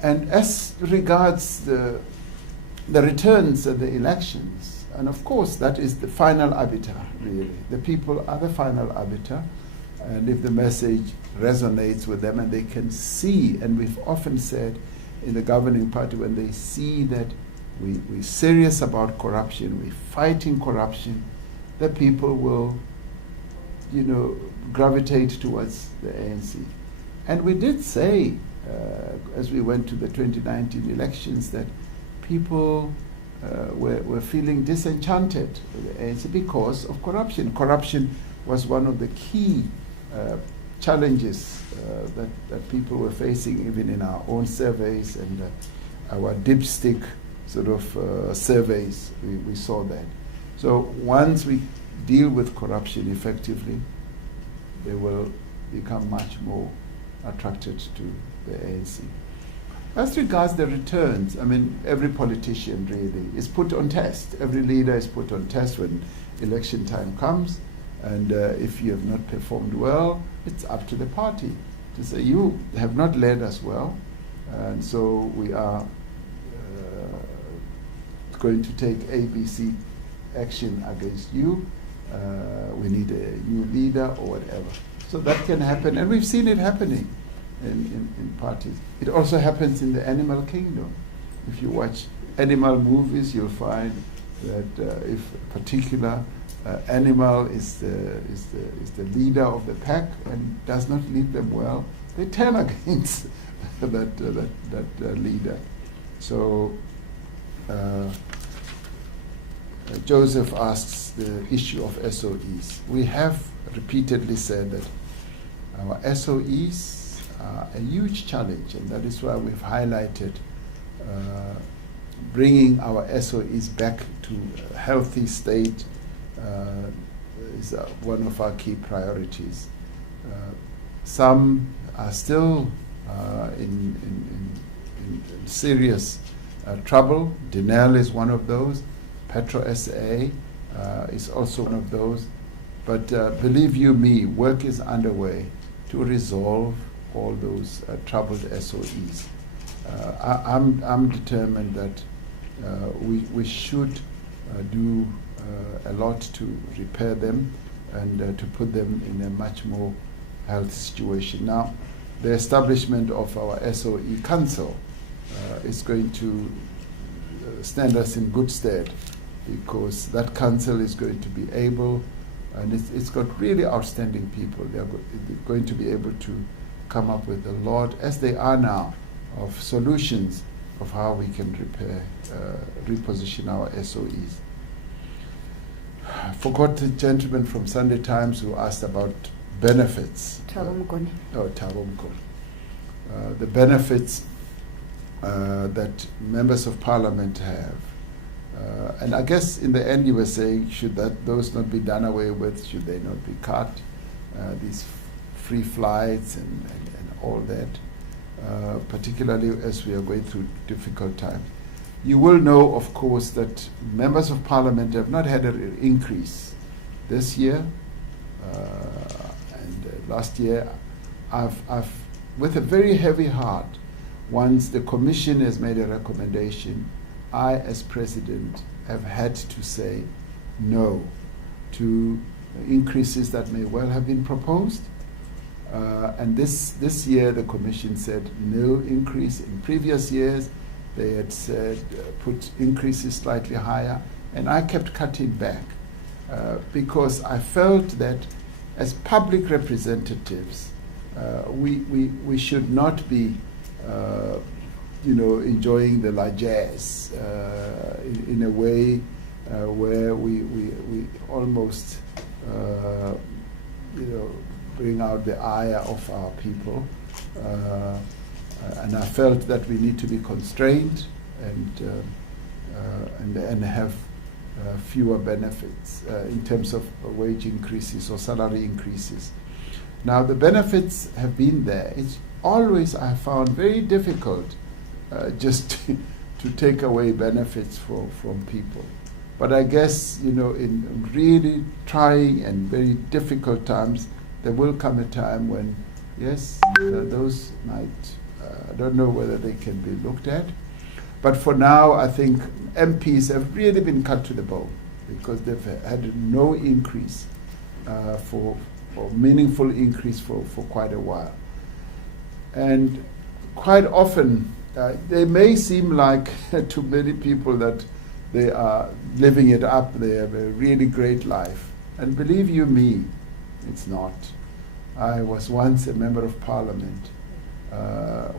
And as regards the returns of the elections, and of course that is the final arbiter, really. The people are the final arbiter, and if the message resonates with them and they can see, and we've often said in the governing party, when they see that we're serious about corruption, we're fighting corruption, the people will, gravitate towards the ANC. And we did say, as we went to the 2019 elections, that people were feeling disenchanted with the ANC because of corruption. Corruption was one of the key challenges that people were facing, even in our own surveys and our dipstick sort of surveys. We saw that. So once we deal with corruption effectively, they will become much more attracted to the ANC. As regards the returns, I mean, every politician really is put on test. Every leader is put on test when election time comes. And if you have not performed well, it's up to the party to say, you have not led us well, and so we are going to take ABC action against you. We need a new leader or whatever. So that can happen, and we've seen it happening in parties. It also happens in the animal kingdom. If you watch animal movies, you'll find that if a particular animal is the leader of the pack and does not lead them well, they turn against that leader. So Joseph asks the issue of SOEs. We have repeatedly said that our SOEs are a huge challenge, and that is why we've highlighted bringing our SOEs back to a healthy state is one of our key priorities. Some are still in serious trouble. Denel is one of those. Petro SA is also one of those. But believe you me, work is underway to resolve all those troubled SOEs. I'm determined that we should do a lot to repair them and to put them in a much more healthy situation. Now, the establishment of our SOE Council is going to stand us in good stead, because that council is going to be able, and it's got really outstanding people. They're going to be able to come up with a lot, as they are now, of solutions of how we can reposition our SOEs. I forgot the gentleman from Sunday Times who asked about benefits. Thabo Mngoni. Thabo Mngoni. The benefits that members of parliament have. And I guess in the end you were saying, should those not be done away with? Should they not be cut? These free flights and all that, particularly as we are going through difficult times. You will know, of course, that members of parliament have not had an increase this year and last year. I've, with a very heavy heart, once the commission has made a recommendation, I, as president, have had to say no to increases that may well have been proposed. And this year, the commission said no increase. In previous years, they had said put increases slightly higher, and I kept cutting back because I felt that as public representatives, we should not be enjoying the largesse in a way where we almost bring out the ire of our people. And I felt that we need to be constrained and have fewer benefits in terms of wage increases or salary increases. Now the benefits have been there. It's always, I found, very difficult just to take away benefits from people. But I guess, in really trying and very difficult times, there will come a time when, yes, those might, I don't know whether they can be looked at. But for now, I think MPs have really been cut to the bone because they've had no increase or meaningful increase for quite a while. And quite often, they may seem like to many people that they are living it up, they have a really great life. And believe you me, it's not. I was once a member of parliament.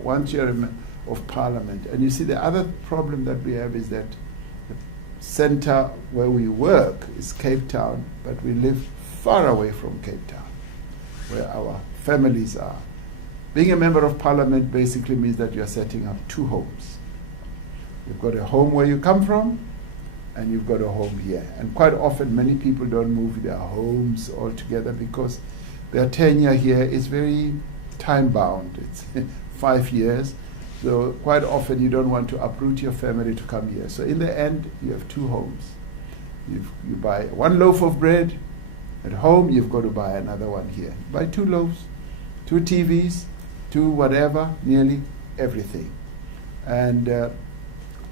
Once you're a member of parliament, and you see the other problem that we have is that the center where we work is Cape Town, but we live far away from Cape Town, where our families are. Being a member of parliament basically means that you're setting up two homes. You've got a home where you come from, and you've got a home here. And quite often, many people don't move their homes altogether because their tenure here is very time-bound. It's 5 years. So quite often, you don't want to uproot your family to come here. So in the end, you have two homes. You buy one loaf of bread at home, you've got to buy another one here. Buy two loaves, two TVs, two whatever, nearly everything. And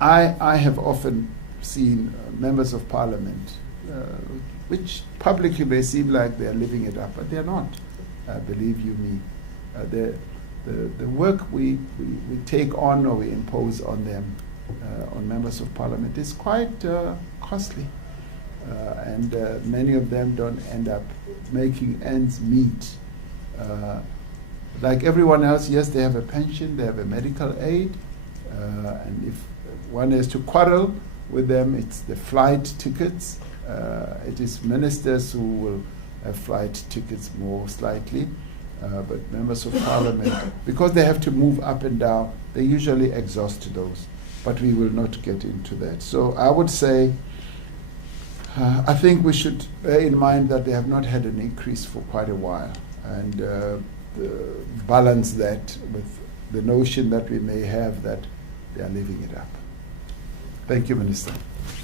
I have often seen members of parliament, which publicly may seem like they're living it up, but they're not, believe you me. The work we take on or we impose on them, on members of parliament, is quite costly. And many of them don't end up making ends meet. Like everyone else, yes, they have a pension, they have a medical aid, and if one has to quarrel with them, it's the flight tickets. It is ministers who will have flight tickets most likely, but members of parliament, because they have to move up and down, they usually exhaust those. But we will not get into that. So I would say, I think we should bear in mind that they have not had an increase for quite a while, and balance that with the notion that we may have that they are living it up. Thank you, Minister.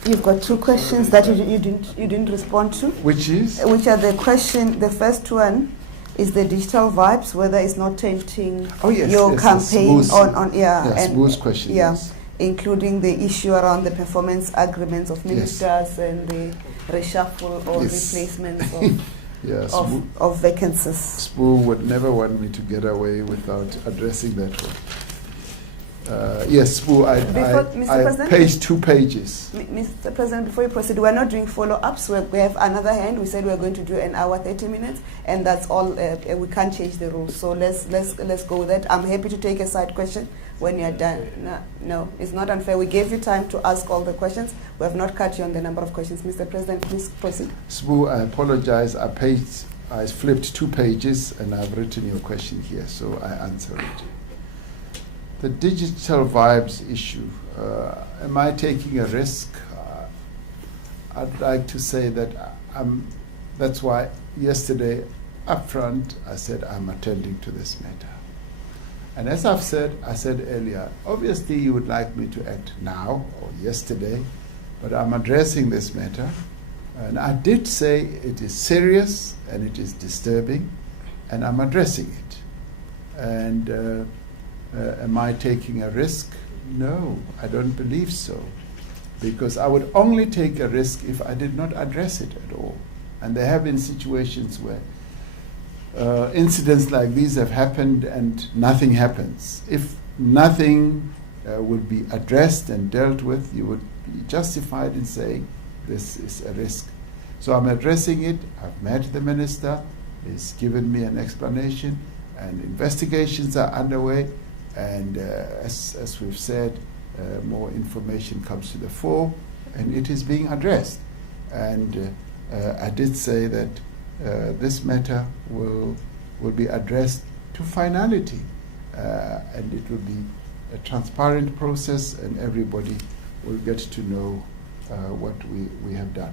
You've got two questions that you didn't respond to. Which is? Which are the question? The first one is the digital vibes, whether it's not tainting your campaign smooth question. Yeah, yes. Including the issue around the performance agreements of ministers and the reshuffle or replacements of, of vacancies. Spoo would never want me to get away without addressing that one. Yes, Sbu, Mr. President? page 2 pages. Mr. President, before you proceed, we're not doing follow-ups. We have another hand. We said we're going to do an hour, 30 minutes, and that's all. We can't change the rules. So let's go with that. I'm happy to take a side question when you're done. No, it's not unfair. We gave you time to ask all the questions. We have not cut you on the number of questions. Mr. President, please proceed. Sbu, I apologize. I flipped 2 pages, and I've written your question here, so I answer it. The digital vibes issue, am I taking a risk? I'd like to say that that's why yesterday up front I said I'm attending to this matter. And as I said earlier, obviously you would like me to act now or yesterday, but I'm addressing this matter. And I did say it is serious and it is disturbing, and I'm addressing it. And am I taking a risk? No, I don't believe so. Because I would only take a risk if I did not address it at all. And there have been situations where incidents like these have happened and nothing happens. If nothing would be addressed and dealt with, you would be justified in saying this is a risk. So I'm addressing it. I've met the minister. He's given me an explanation, and investigations are underway. And as we've said, more information comes to the fore, and it is being addressed. And I did say that this matter will be addressed to finality, and it will be a transparent process, and everybody will get to know what we have done.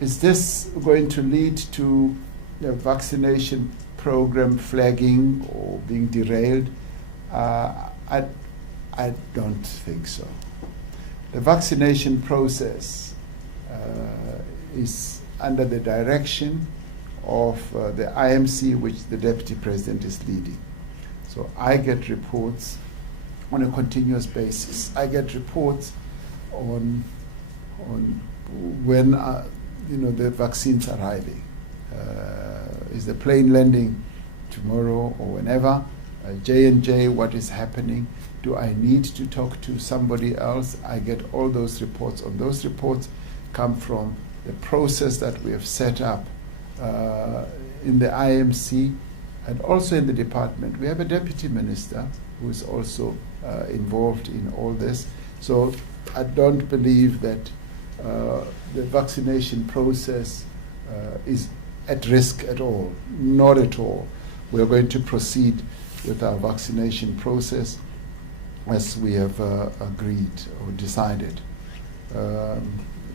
Is this going to lead to the vaccination program flagging or being derailed? I don't think so. The vaccination process is under the direction of the IMC, which the Deputy President is leading. So I get reports on a continuous basis. I get reports on when the vaccines are arriving. Is the plane landing tomorrow or whenever? J&J, what is happening? Do I need to talk to somebody else? I get all those reports. And those reports come from the process that we have set up in the IMC and also in the department. We have a deputy minister who is also involved in all this. So I don't believe that the vaccination process is at risk at all. Not at all. We are going to proceed with our vaccination process as we have agreed or decided.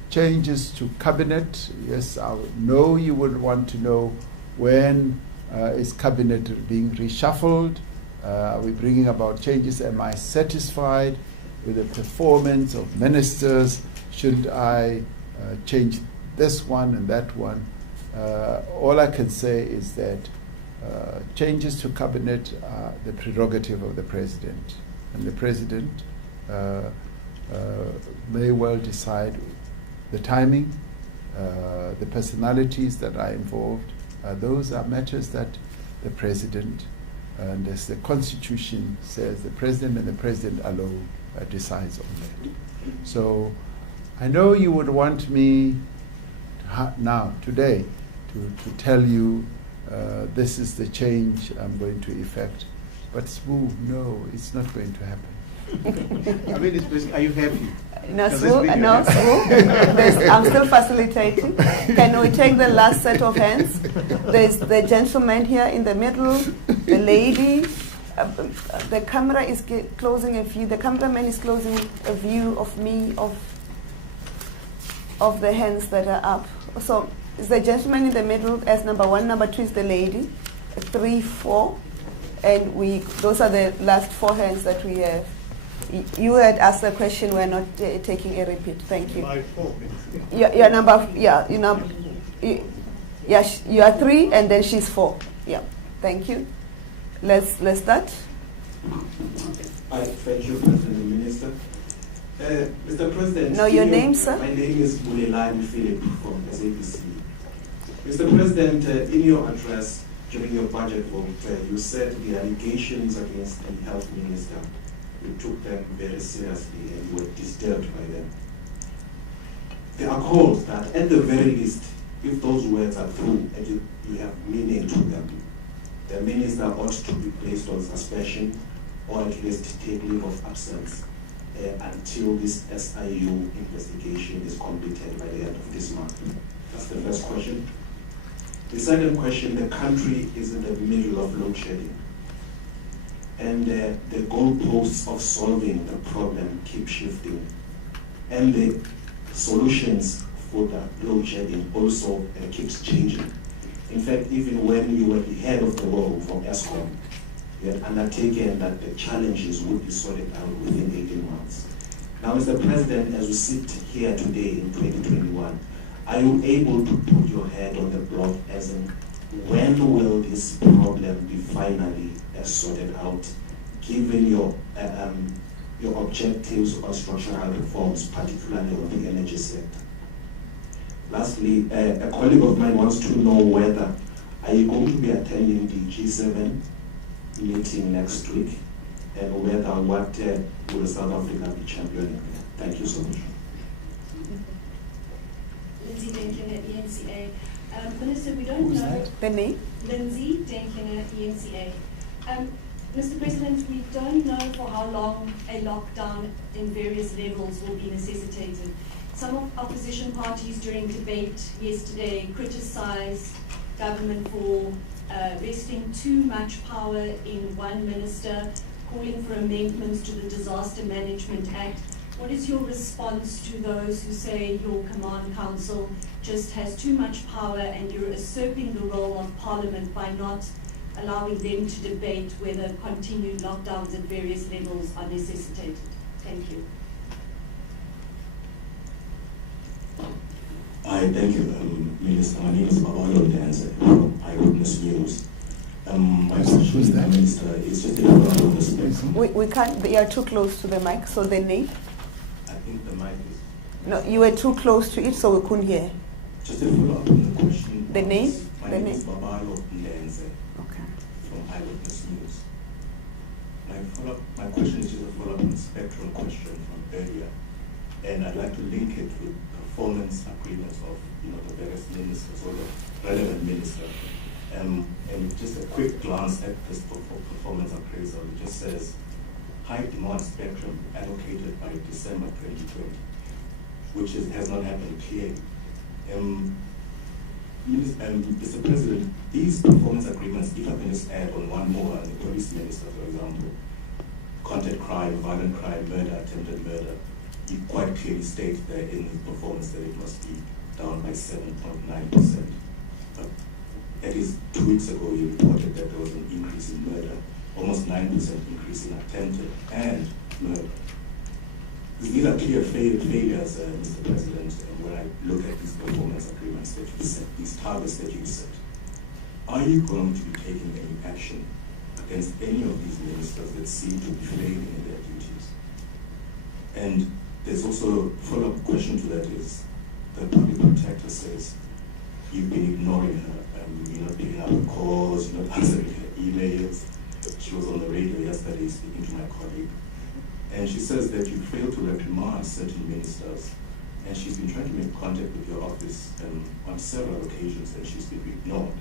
Changes to cabinet, yes, I know you would want to know when is cabinet being reshuffled. Are we bringing about changes? Am I satisfied with the performance of ministers? Should I change this one and that one? All I can say is that changes to cabinet are the prerogative of the president, and the president may well decide the timing, the personalities that are involved. Those are matters that the president, and as the Constitution says, the president and the president alone decides on that. So I know you would want me now, today, to tell you this is the change I'm going to effect. But Sbu, no, it's not going to happen. I mean, are you happy? No, Sbu, I'm still facilitating. Can we take the last set of hands? There's the gentleman here in the middle, the lady. The camera is closing a view. The cameraman is closing a view of me, of the hands that are up. So it's the gentleman in the middle as number 1. Number 2 is the lady. 3, 4, and those are the last 4 hands that we have. You had asked a question. We're not taking a repeat. Thank you. My 4 minutes. Your number. Yeah, you are 3, and then she's 4. Yeah. Thank you. Let's start. Thank you, President Minister. Mr. President. No, your name, sir? My name is Bulelani Philip from SABC. Mr. President, in your address during your budget vote, you said the allegations against the health minister you took them very seriously and you were disturbed by them. There are calls that at the very least, if those words are true and you have meaning to them, the minister ought to be placed on suspension or at least take leave of absence until this SIU investigation is completed by the end of this month. That's the first question. The second question, the country is in the middle of load shedding. And the goalposts of solving the problem keep shifting. And the solutions for the load shedding also keeps changing. In fact, even when you were the head of the role from ESCOM, you had undertaken that the challenges would be sorted out within 18 months. Now, Mr. President, as we sit here today in 2021, are you able to put your head on the block as in when will this problem be finally sorted out, given your objectives on structural reforms, particularly on the energy sector? Lastly, a colleague of mine wants to know whether are you going to be attending the G7 meeting next week, and whether what will South Africa be championing? Thank you so much. Lindsay Denklinger, ENCA. Minister, we don't know... The name? Lindsay Denklinger, ENCA. Mr. President, we don't know for how long a lockdown in various levels will be necessitated. Some opposition parties during debate yesterday criticized government for vesting too much power in one minister, calling for amendments to the Disaster Management Act. What is your response to those who say your command council just has too much power and you're usurping the role of Parliament by not allowing them to debate whether continued lockdowns at various levels are necessitated? Thank you. Hi, thank you, Minister. My name is Mabuza from Eyewitness News. My question to the Minister is just a follow-up on this place. We can't, you are too close to the mic, so the name? I think the mic is... No, you were too close to it, so we couldn't hear. Just a follow-up on the question. The name? My name is Mabuza from Eyewitness News. My question is just a follow-up on the spectrum question from earlier. And I'd like to link it with performance agreements of the various ministers or the relevant minister. And just a quick glance at this performance appraisal, it just says high demand spectrum allocated by December 2020, which has not happened clearly. Mr. President, these performance agreements, if I can just add on one more, the police minister, for example, content crime, violent crime, murder, attempted murder, you quite clearly state there in the performance that it must be down by 7.9%. But at least 2 weeks ago, you reported that there was an increase in murder, almost 9% increase in attempted and murder. These are clear failures, Mr. President, when I look at these performance agreements that you set, these targets that you set. Are you going to be taking any action against any of these ministers that seem to be failing in their duties? And there's also a follow-up question to that is, the public protector says, you've been ignoring her, you're not picking up her calls, you're not answering her emails. She was on the radio yesterday speaking to my colleague. And she says that you failed to reprimand certain ministers, and she's been trying to make contact with your office on several occasions, and she's been ignored.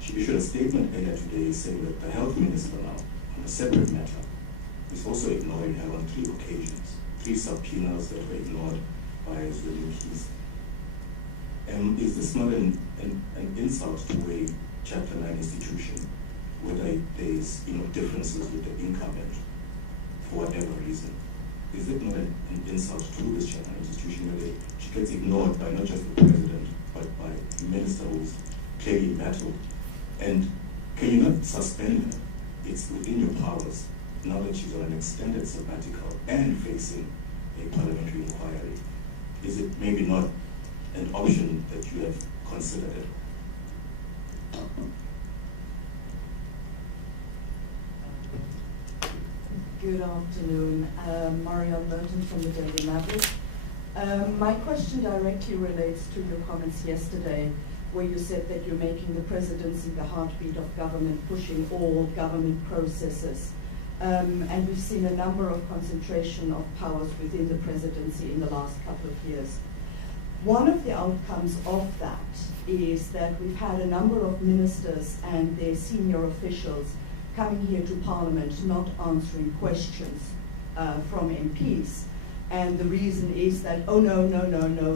She issued a statement earlier today saying that the health minister now, on a separate matter, is also ignoring her on 3 occasions, 3 subpoenas that were ignored by Zwelinkis. Is this not an insult to a Chapter 9 institution, whether there's differences with the incumbent for whatever reason? Is it not an insult to this Chapter 9 institution where she gets ignored by not just the president, but by the minister who's clearly embattled? And can you not suspend her? It's within your powers, now that she's on an extended sabbatical and facing a parliamentary inquiry. Is it maybe not an option that you have considered? Good afternoon. Marianne Merton from the Daily Maverick. My question directly relates to your comments yesterday, where you said that you're making the presidency the heartbeat of government, pushing all government processes. And we've seen a number of concentration of powers within the presidency in the last couple of years. One of the outcomes of that is that we've had a number of ministers and their senior officials coming here to Parliament not answering questions from MPs. And the reason is that, oh no,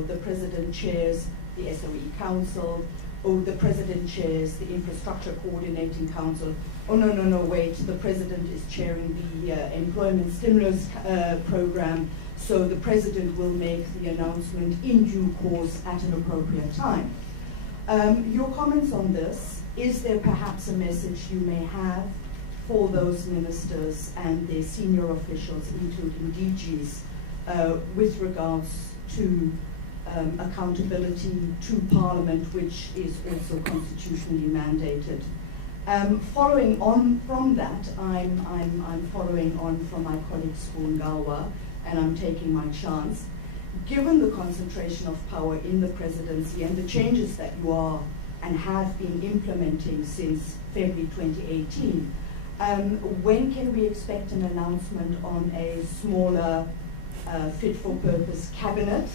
the President chairs the SOE Council, oh, the President chairs the Infrastructure Coordinating Council, oh no, wait, the President is chairing the Employment Stimulus Program, so the President will make the announcement in due course at an appropriate time. Your comments on this, is there perhaps a message you may have for those ministers and their senior officials, including DGs, with regards to accountability to Parliament, which is also constitutionally mandated? Following on from that, I'm following on from my colleague Spoongawa, and I'm taking my chance. Given the concentration of power in the presidency and the changes that you are and have been implementing since February 2018, when can we expect an announcement on a smaller fit-for-purpose cabinet?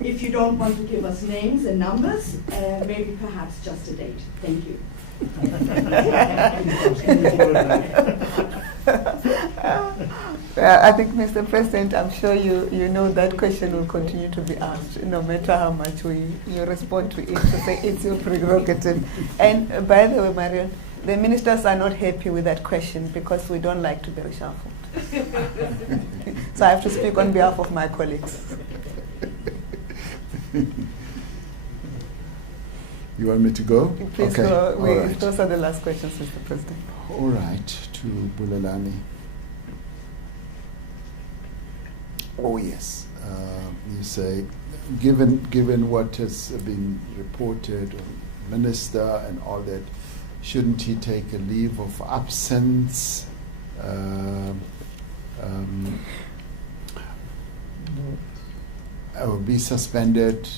If you don't want to give us names and numbers, maybe perhaps just a date. Thank you. I think, Mr. President, I'm sure you know that question will continue to be asked, no matter how much you respond to it, to say it's your prerogative. And by the way, Marion, the ministers are not happy with that question because we don't like to be reshuffled. So I have to speak on behalf of my colleagues. You want me to go? Please okay. go. Right. Those are the last questions, Mr. President. All right, to Bulelani. Oh yes, you say, given what has been reported, minister and all that, shouldn't he take a leave of absence? Or be suspended?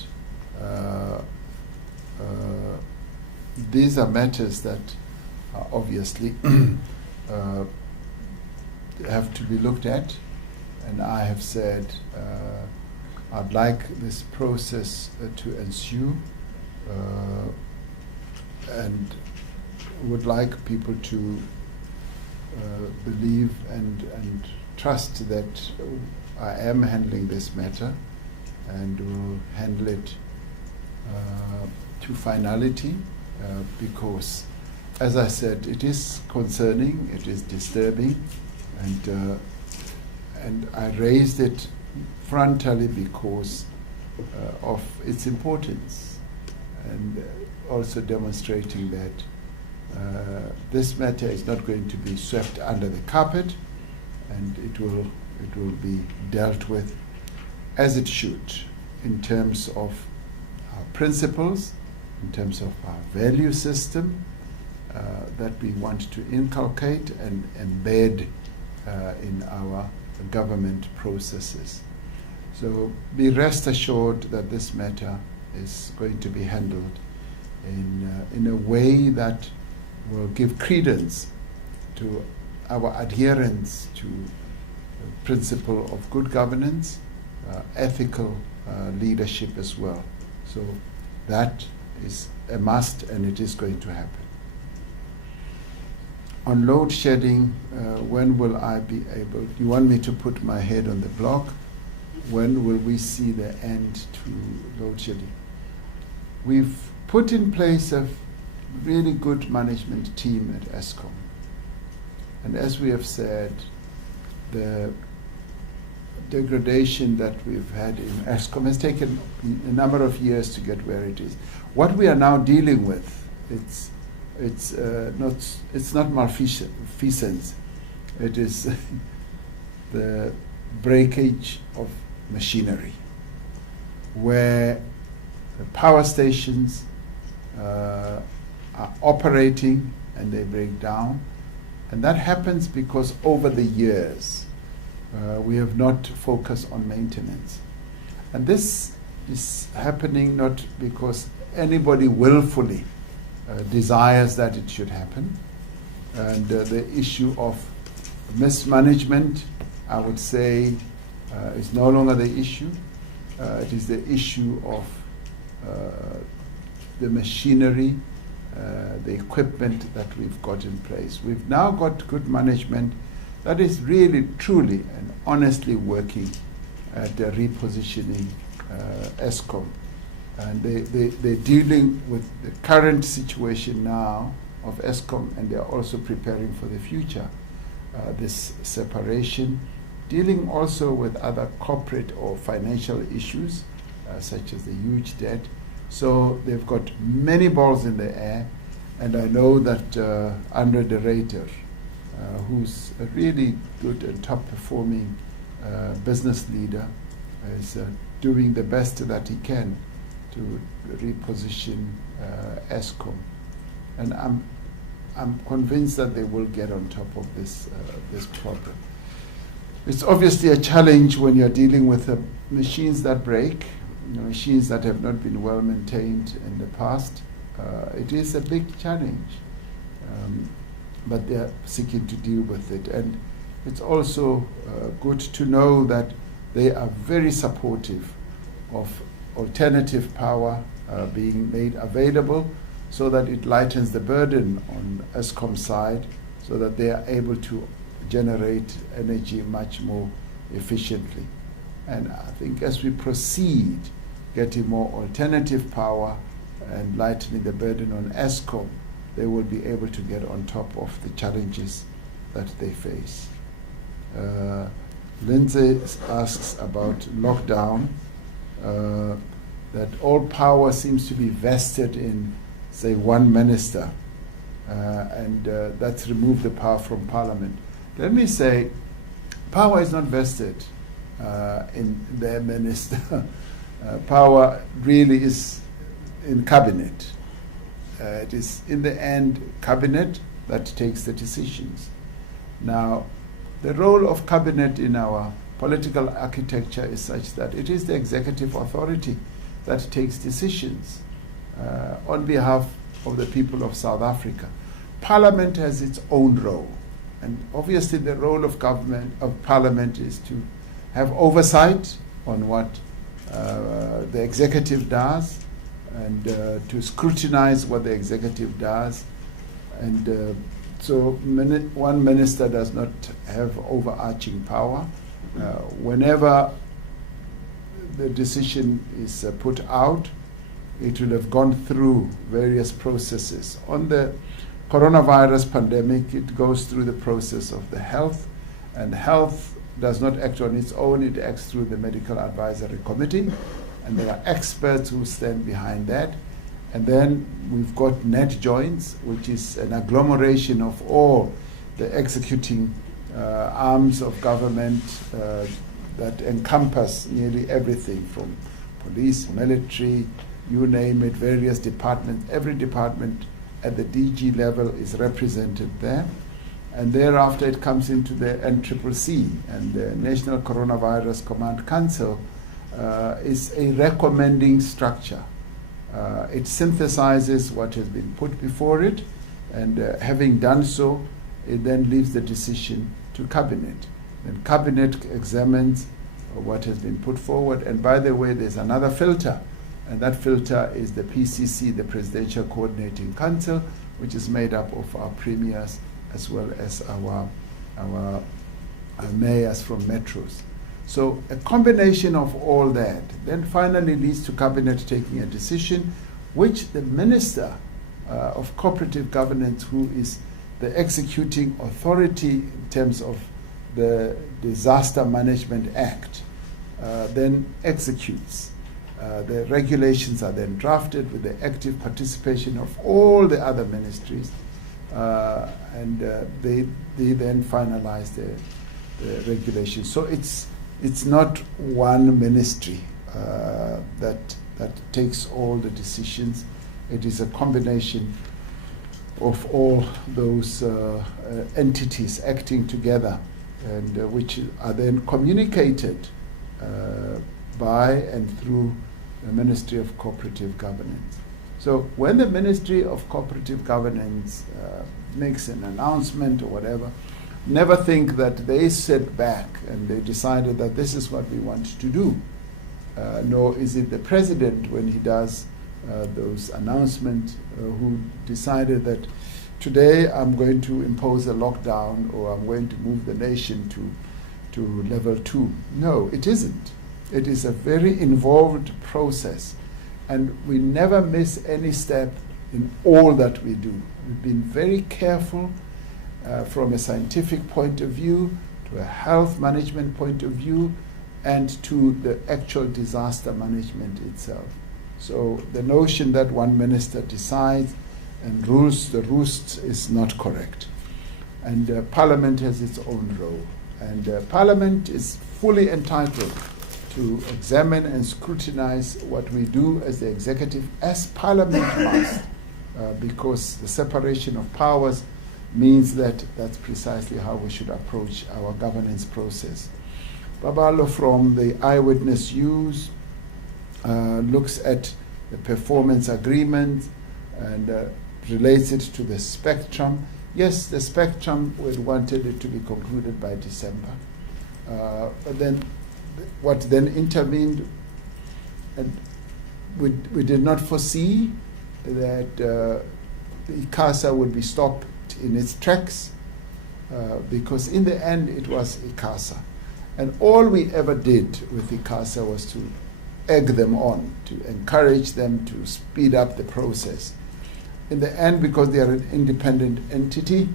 These are matters that obviously have to be looked at, and I have said I'd like this process to ensue, and would like people to believe and trust that I am handling this matter and will handle it to finality, because, as I said, it is concerning, it is disturbing, and I raised it frontally because of its importance, and also demonstrating that this matter is not going to be swept under the carpet, and it will be dealt with as it should, in terms of our principles, in terms of our value system that we want to inculcate and embed in our government processes. So be rest assured that this matter is going to be handled in a way that will give credence to our adherence to the principle of good governance, ethical leadership as well. So that is a must, and it is going to happen. On load shedding, when will I be able? You want me to put my head on the block? When will we see the end to load shedding? We've put in place a really good management team at Eskom. And as we have said, the degradation that we've had in Eskom has taken a number of years to get where it is. What we are now dealing with, it's not malfeasance. It is the breakage of machinery, where the power stations are operating and they break down, and that happens because over the years we have not focused on maintenance. And this is happening not because anybody willfully desires that it should happen, And the issue of mismanagement, I would say, is no longer the issue. It is the issue of the machinery, the equipment that we've got in place. We've now got good management that is really, truly, and honestly working at repositioning Eskom. And they're dealing with the current situation now of Eskom, and they're also preparing for the future. This separation, dealing also with other corporate or financial issues, such as the huge debt. So they've got many balls in the air, and I know that Andre de Ruyter, who's a really good and top-performing business leader, is doing the best that he can to reposition Eskom. And I'm convinced that they will get on top of this problem. It's obviously a challenge when you're dealing with machines that break, machines that have not been well maintained in the past. It is a big challenge, but they're seeking to deal with it. And it's also good to know that they are very supportive of alternative power being made available, so that it lightens the burden on Eskom's side, so that they are able to generate energy much more efficiently. And I think as we proceed, getting more alternative power and lightening the burden on Eskom, they will be able to get on top of the challenges that they face. Lindsay asks about lockdown, that all power seems to be vested in, say, one minister, and that's removed the power from Parliament. Let me say, power is not vested in their minister. Power really is in cabinet. It is in the end cabinet that takes the decisions. Now, the role of cabinet in our political architecture is such that it is the executive authority that takes decisions on behalf of the people of South Africa. Parliament has its own role, and obviously the role of Parliament is to have oversight on what the executive does, and to scrutinize what the executive does. And so one minister does not have overarching power. Whenever the decision is put out, it will have gone through various processes. On the coronavirus pandemic, it goes through the process of the health, and health does not act on its own, it acts through the Medical Advisory Committee, and there are experts who stand behind that. And then we've got net joints, which is an agglomeration of all the executing arms of government that encompass nearly everything from police, military, you name it, various departments. Every department at the DG level is represented there. And thereafter it comes into the NCCC, and the National Coronavirus Command Council is a recommending structure. It synthesizes what has been put before it, and having done so, it then leaves the decision to Cabinet. Then Cabinet examines what has been put forward, and by the way, there's another filter, and that filter is the PCC, the Presidential Coordinating Council, which is made up of our premiers as well as our mayors from metros. So a combination of all that then finally leads to Cabinet taking a decision, which the Minister of Cooperative Governance, who is the executing authority in terms of the Disaster Management Act, then executes. The regulations are then drafted with the active participation of all the other ministries, and they then finalize the regulations. So it's not one ministry that takes all the decisions. It is a combination of all those entities acting together, and which are then communicated by and through the Ministry of Cooperative Governance. So when the Ministry of Cooperative Governance makes an announcement or whatever, never think that they sit back and they decided that this is what we want to do. Nor is it the president, when he does those announcements, who decided that today I'm going to impose a lockdown or I'm going to move the nation to level 2. No, it isn't. It is a very involved process, and we never miss any step in all that we do. We've been very careful from a scientific point of view, to a health management point of view, and to the actual disaster management itself. So the notion that one minister decides and rules the roosts is not correct. And Parliament has its own role. And Parliament is fully entitled to examine and scrutinize what we do as the executive, as Parliament must, because the separation of powers means that that's precisely how we should approach our governance process. Babalo from the Eyewitness News looks at the performance agreement and relates it to the spectrum. Yes, the spectrum, we wanted it to be concluded by December. But then what then intervened, and we did not foresee that the ICASA would be stopped in its tracks, because in the end it was ICASA. And all we ever did with ICASA was to egg them on, to encourage them to speed up the process. In the end, because they are an independent entity,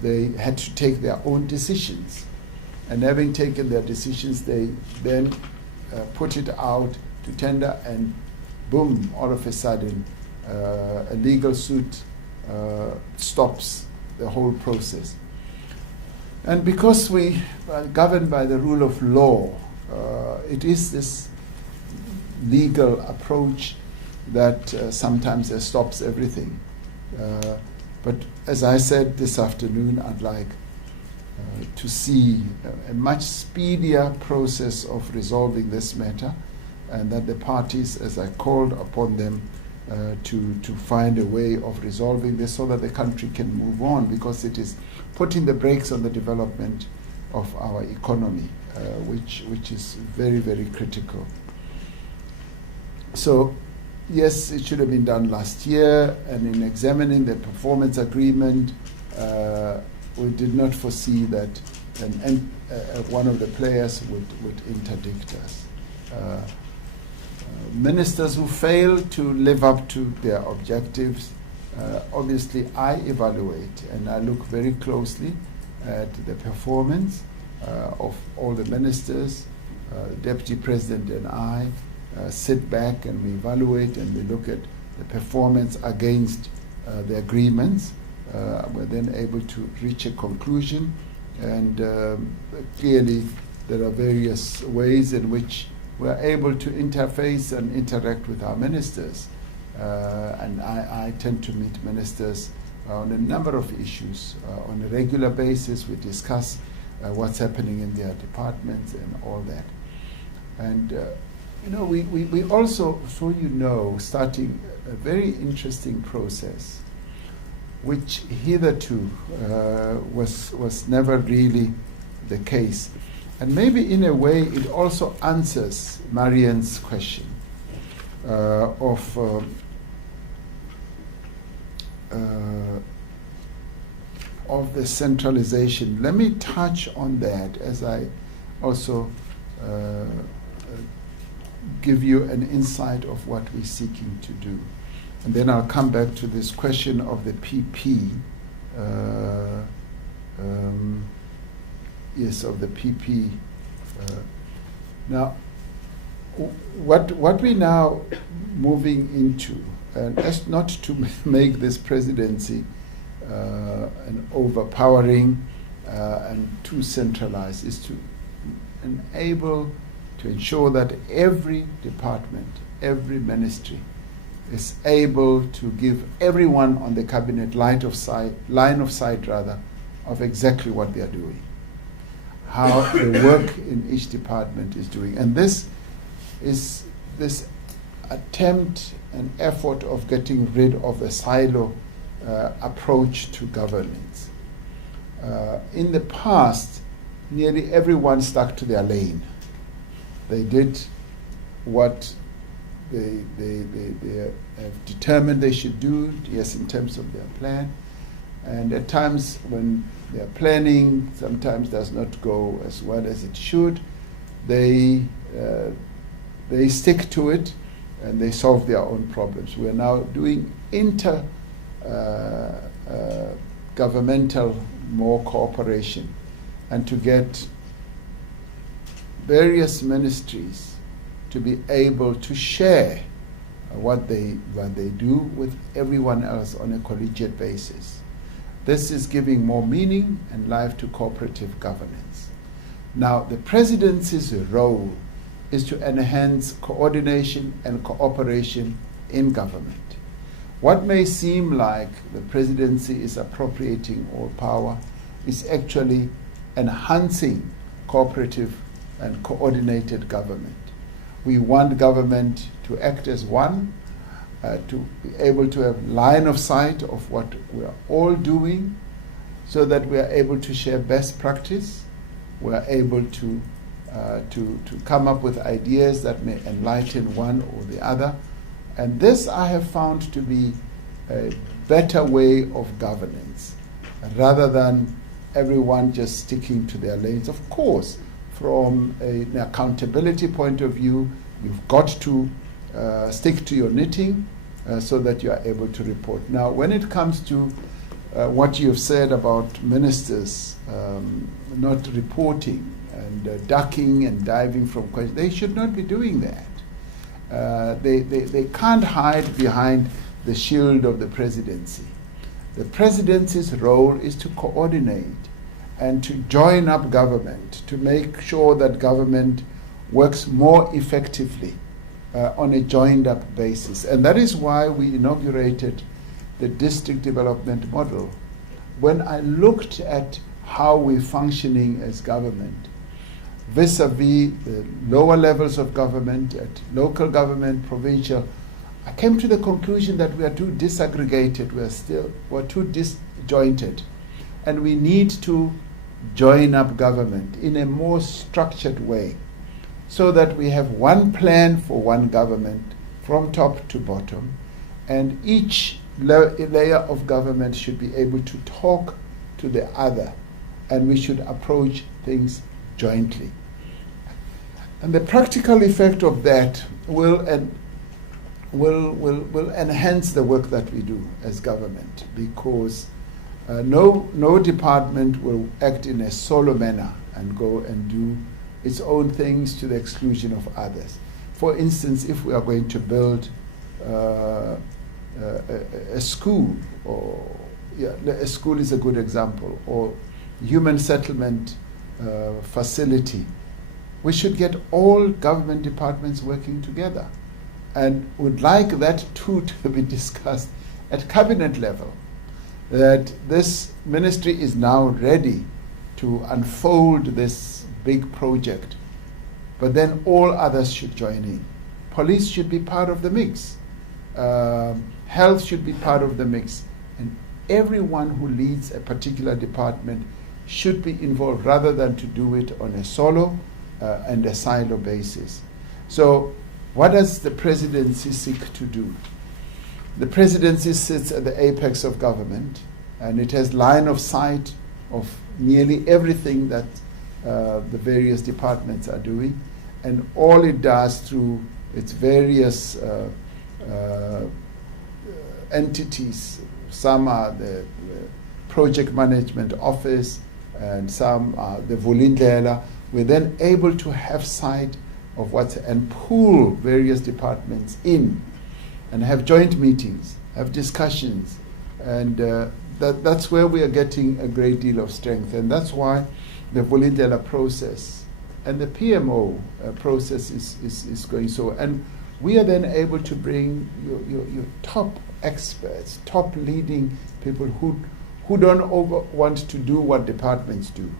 they had to take their own decisions. And having taken their decisions, they then put it out to tender, and boom, all of a sudden, a legal suit stops the whole process. And because we are governed by the rule of law, it is this legal approach that sometimes stops everything. But as I said this afternoon, I'd like to see a much speedier process of resolving this matter, and that the parties, as I called upon them, to find a way of resolving this so that the country can move on, because it is putting the brakes on the development of our economy, which is very, very critical. So, yes, it should have been done last year, and in examining the performance agreement, we did not foresee that one of the players would interdict us. Ministers who fail to live up to their objectives, obviously I evaluate and I look very closely at the performance of all the ministers. The Deputy President and I sit back and we evaluate and we look at the performance against the agreements. We're then able to reach a conclusion, and clearly there are various ways in which we're able to interface and interact with our ministers. And I tend to meet ministers on a number of issues. On a regular basis, we discuss what's happening in their departments and all that. And we also, so starting a very interesting process, which hitherto was never really the case. And maybe in a way it also answers Marianne's question of the centralization. Let me touch on that as I also give you an insight of what we're seeking to do. And then I'll come back to this question of the PP. Yes, of the PP. Now, what we're now moving into, and as not to make this presidency an overpowering and too centralized, is to enable, to ensure that every department, every ministry is able to give everyone on the cabinet line of sight of exactly what they are doing, how the work in each department is doing. And this attempt and effort of getting rid of the silo approach to governance. In the past, nearly everyone stuck to their lane. They did what they have determined they should do, yes, in terms of their plan. And at times when their planning sometimes does not go as well as it should, they stick to it and they solve their own problems. We are now doing governmental more cooperation, and to get various ministries to be able to share what they do with everyone else on a collegiate basis. This is giving more meaning and life to cooperative governance. Now, the presidency's role is to enhance coordination and cooperation in government. What may seem like the presidency is appropriating all power is actually enhancing cooperative and coordinated government. We want government to act as one, to be able to have line of sight of what we are all doing, so that we are able to share best practice. We are able to come up with ideas that may enlighten one or the other. And this I have found to be a better way of governance, rather than everyone just sticking to their lanes. Of course, from an accountability point of view, you've got to stick to your knitting so that you are able to report. Now, when it comes to what you've said about ministers not reporting and ducking and diving from questions, they should not be doing that. They can't hide behind the shield of the presidency. The presidency's role is to coordinate and to join up government, to make sure that government works more effectively on a joined up basis. And that is why we inaugurated the district development model. When I looked at how we're functioning as government, vis-a-vis the lower levels of government, at local government, provincial, I came to the conclusion that we are too disaggregated, we're too disjointed, and we need to join up government in a more structured way, so that we have one plan for one government from top to bottom, and each layer of government should be able to talk to the other, and we should approach things jointly. And the practical effect of that will enhance the work that we do as government, because no department will act in a solo manner and go and do its own things to the exclusion of others. For instance, if we are going to build a school, or a school is a good example, or human settlement facility, we should get all government departments working together, and would like that too to be discussed at cabinet level, that this ministry is now ready to unfold this big project, but then all others should join in. Police should be part of the mix. Health should be part of the mix. And everyone who leads a particular department should be involved, rather than to do it on a solo and a silo basis. So what does the presidency seek to do? The presidency sits at the apex of government, and it has line of sight of nearly everything that the various departments are doing, and all it does through its various entities. Some are the project management office, and some are the Vulindlela. We're then able to have sight of what's, and pull various departments in, and have joint meetings, have discussions, and that's where we are getting a great deal of strength. And that's why the Vulindlela process and the PMO process is going so. And we are then able to bring your top experts, top leading people who don't want to do what departments do,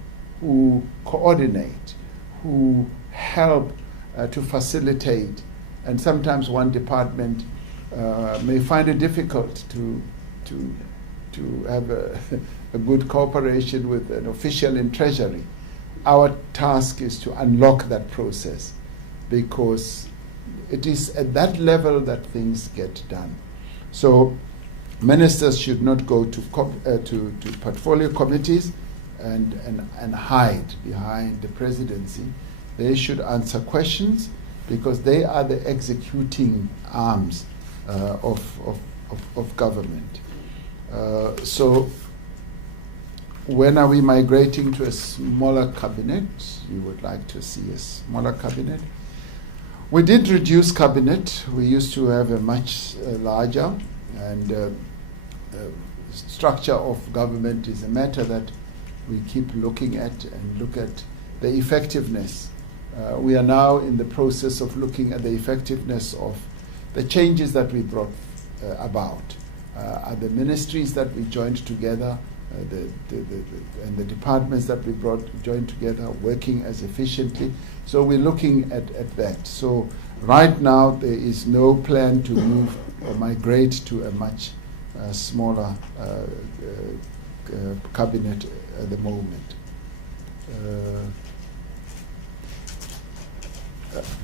who coordinate, who help to facilitate, and sometimes one department may find it difficult to have a good cooperation with an official in Treasury. Our task is to unlock that process, because it is at that level that things get done. So ministers should not go to portfolio committees and hide behind the presidency. They should answer questions, because they are the executing arms of government. So when are we migrating to a smaller cabinet? We would like to see a smaller cabinet. We did reduce cabinet. We used to have a much larger, and structure of government is a matter that we keep looking at, and look at the effectiveness. We are now in the process of looking at the effectiveness of the changes that we brought about. Are the ministries that we joined together, and the departments that we joined together working as efficiently? So we're looking at that. So right now there is no plan to move or migrate to a much smaller cabinet at the moment.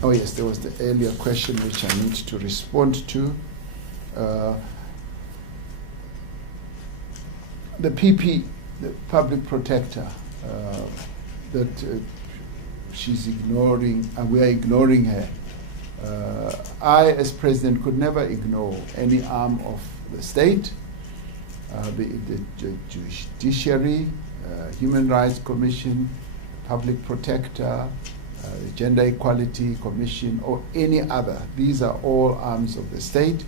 Oh yes, there was the earlier question which I need to respond to. The PP, the public protector, that she's ignoring, and we are ignoring her. I, as president, could never ignore any arm of the state, be it the judiciary, Human Rights Commission, Public Protector, the Gender Equality Commission, or any other. These are all arms of the state,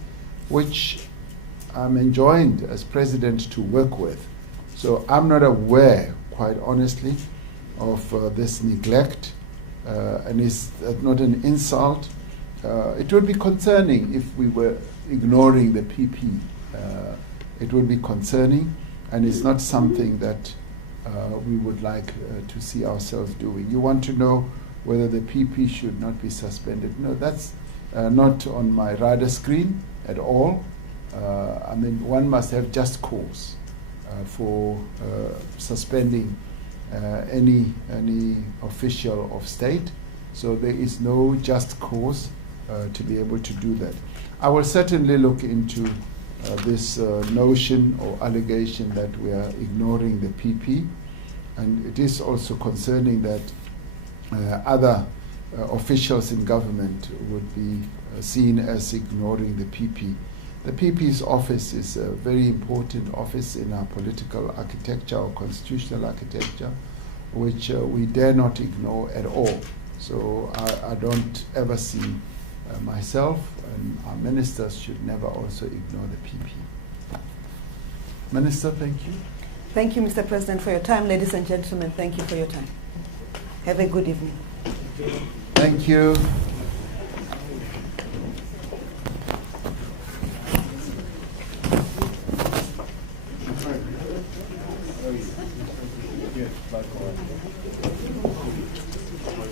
which I'm enjoined as president to work with. So I'm not aware, quite honestly, of this neglect, and it's not an insult. It would be concerning if we were ignoring the PP. It would be concerning, and it's not something that we would like to see ourselves doing. You want to know whether the PP should not be suspended? No, that's not on my radar screen at all. I mean, one must have just cause for suspending any official of state. So there is no just cause to be able to do that. I will certainly look into this notion or allegation that we are ignoring the PP, and it is also concerning that other officials in government would be seen as ignoring the PP. The PP's office is a very important office in our political architecture or constitutional architecture, which we dare not ignore at all. So I don't ever see myself and our ministers should never also ignore the PP. Minister, thank you. Thank you, Mr. President, for your time. Ladies and gentlemen, thank you for your time. Have a good evening. Thank you.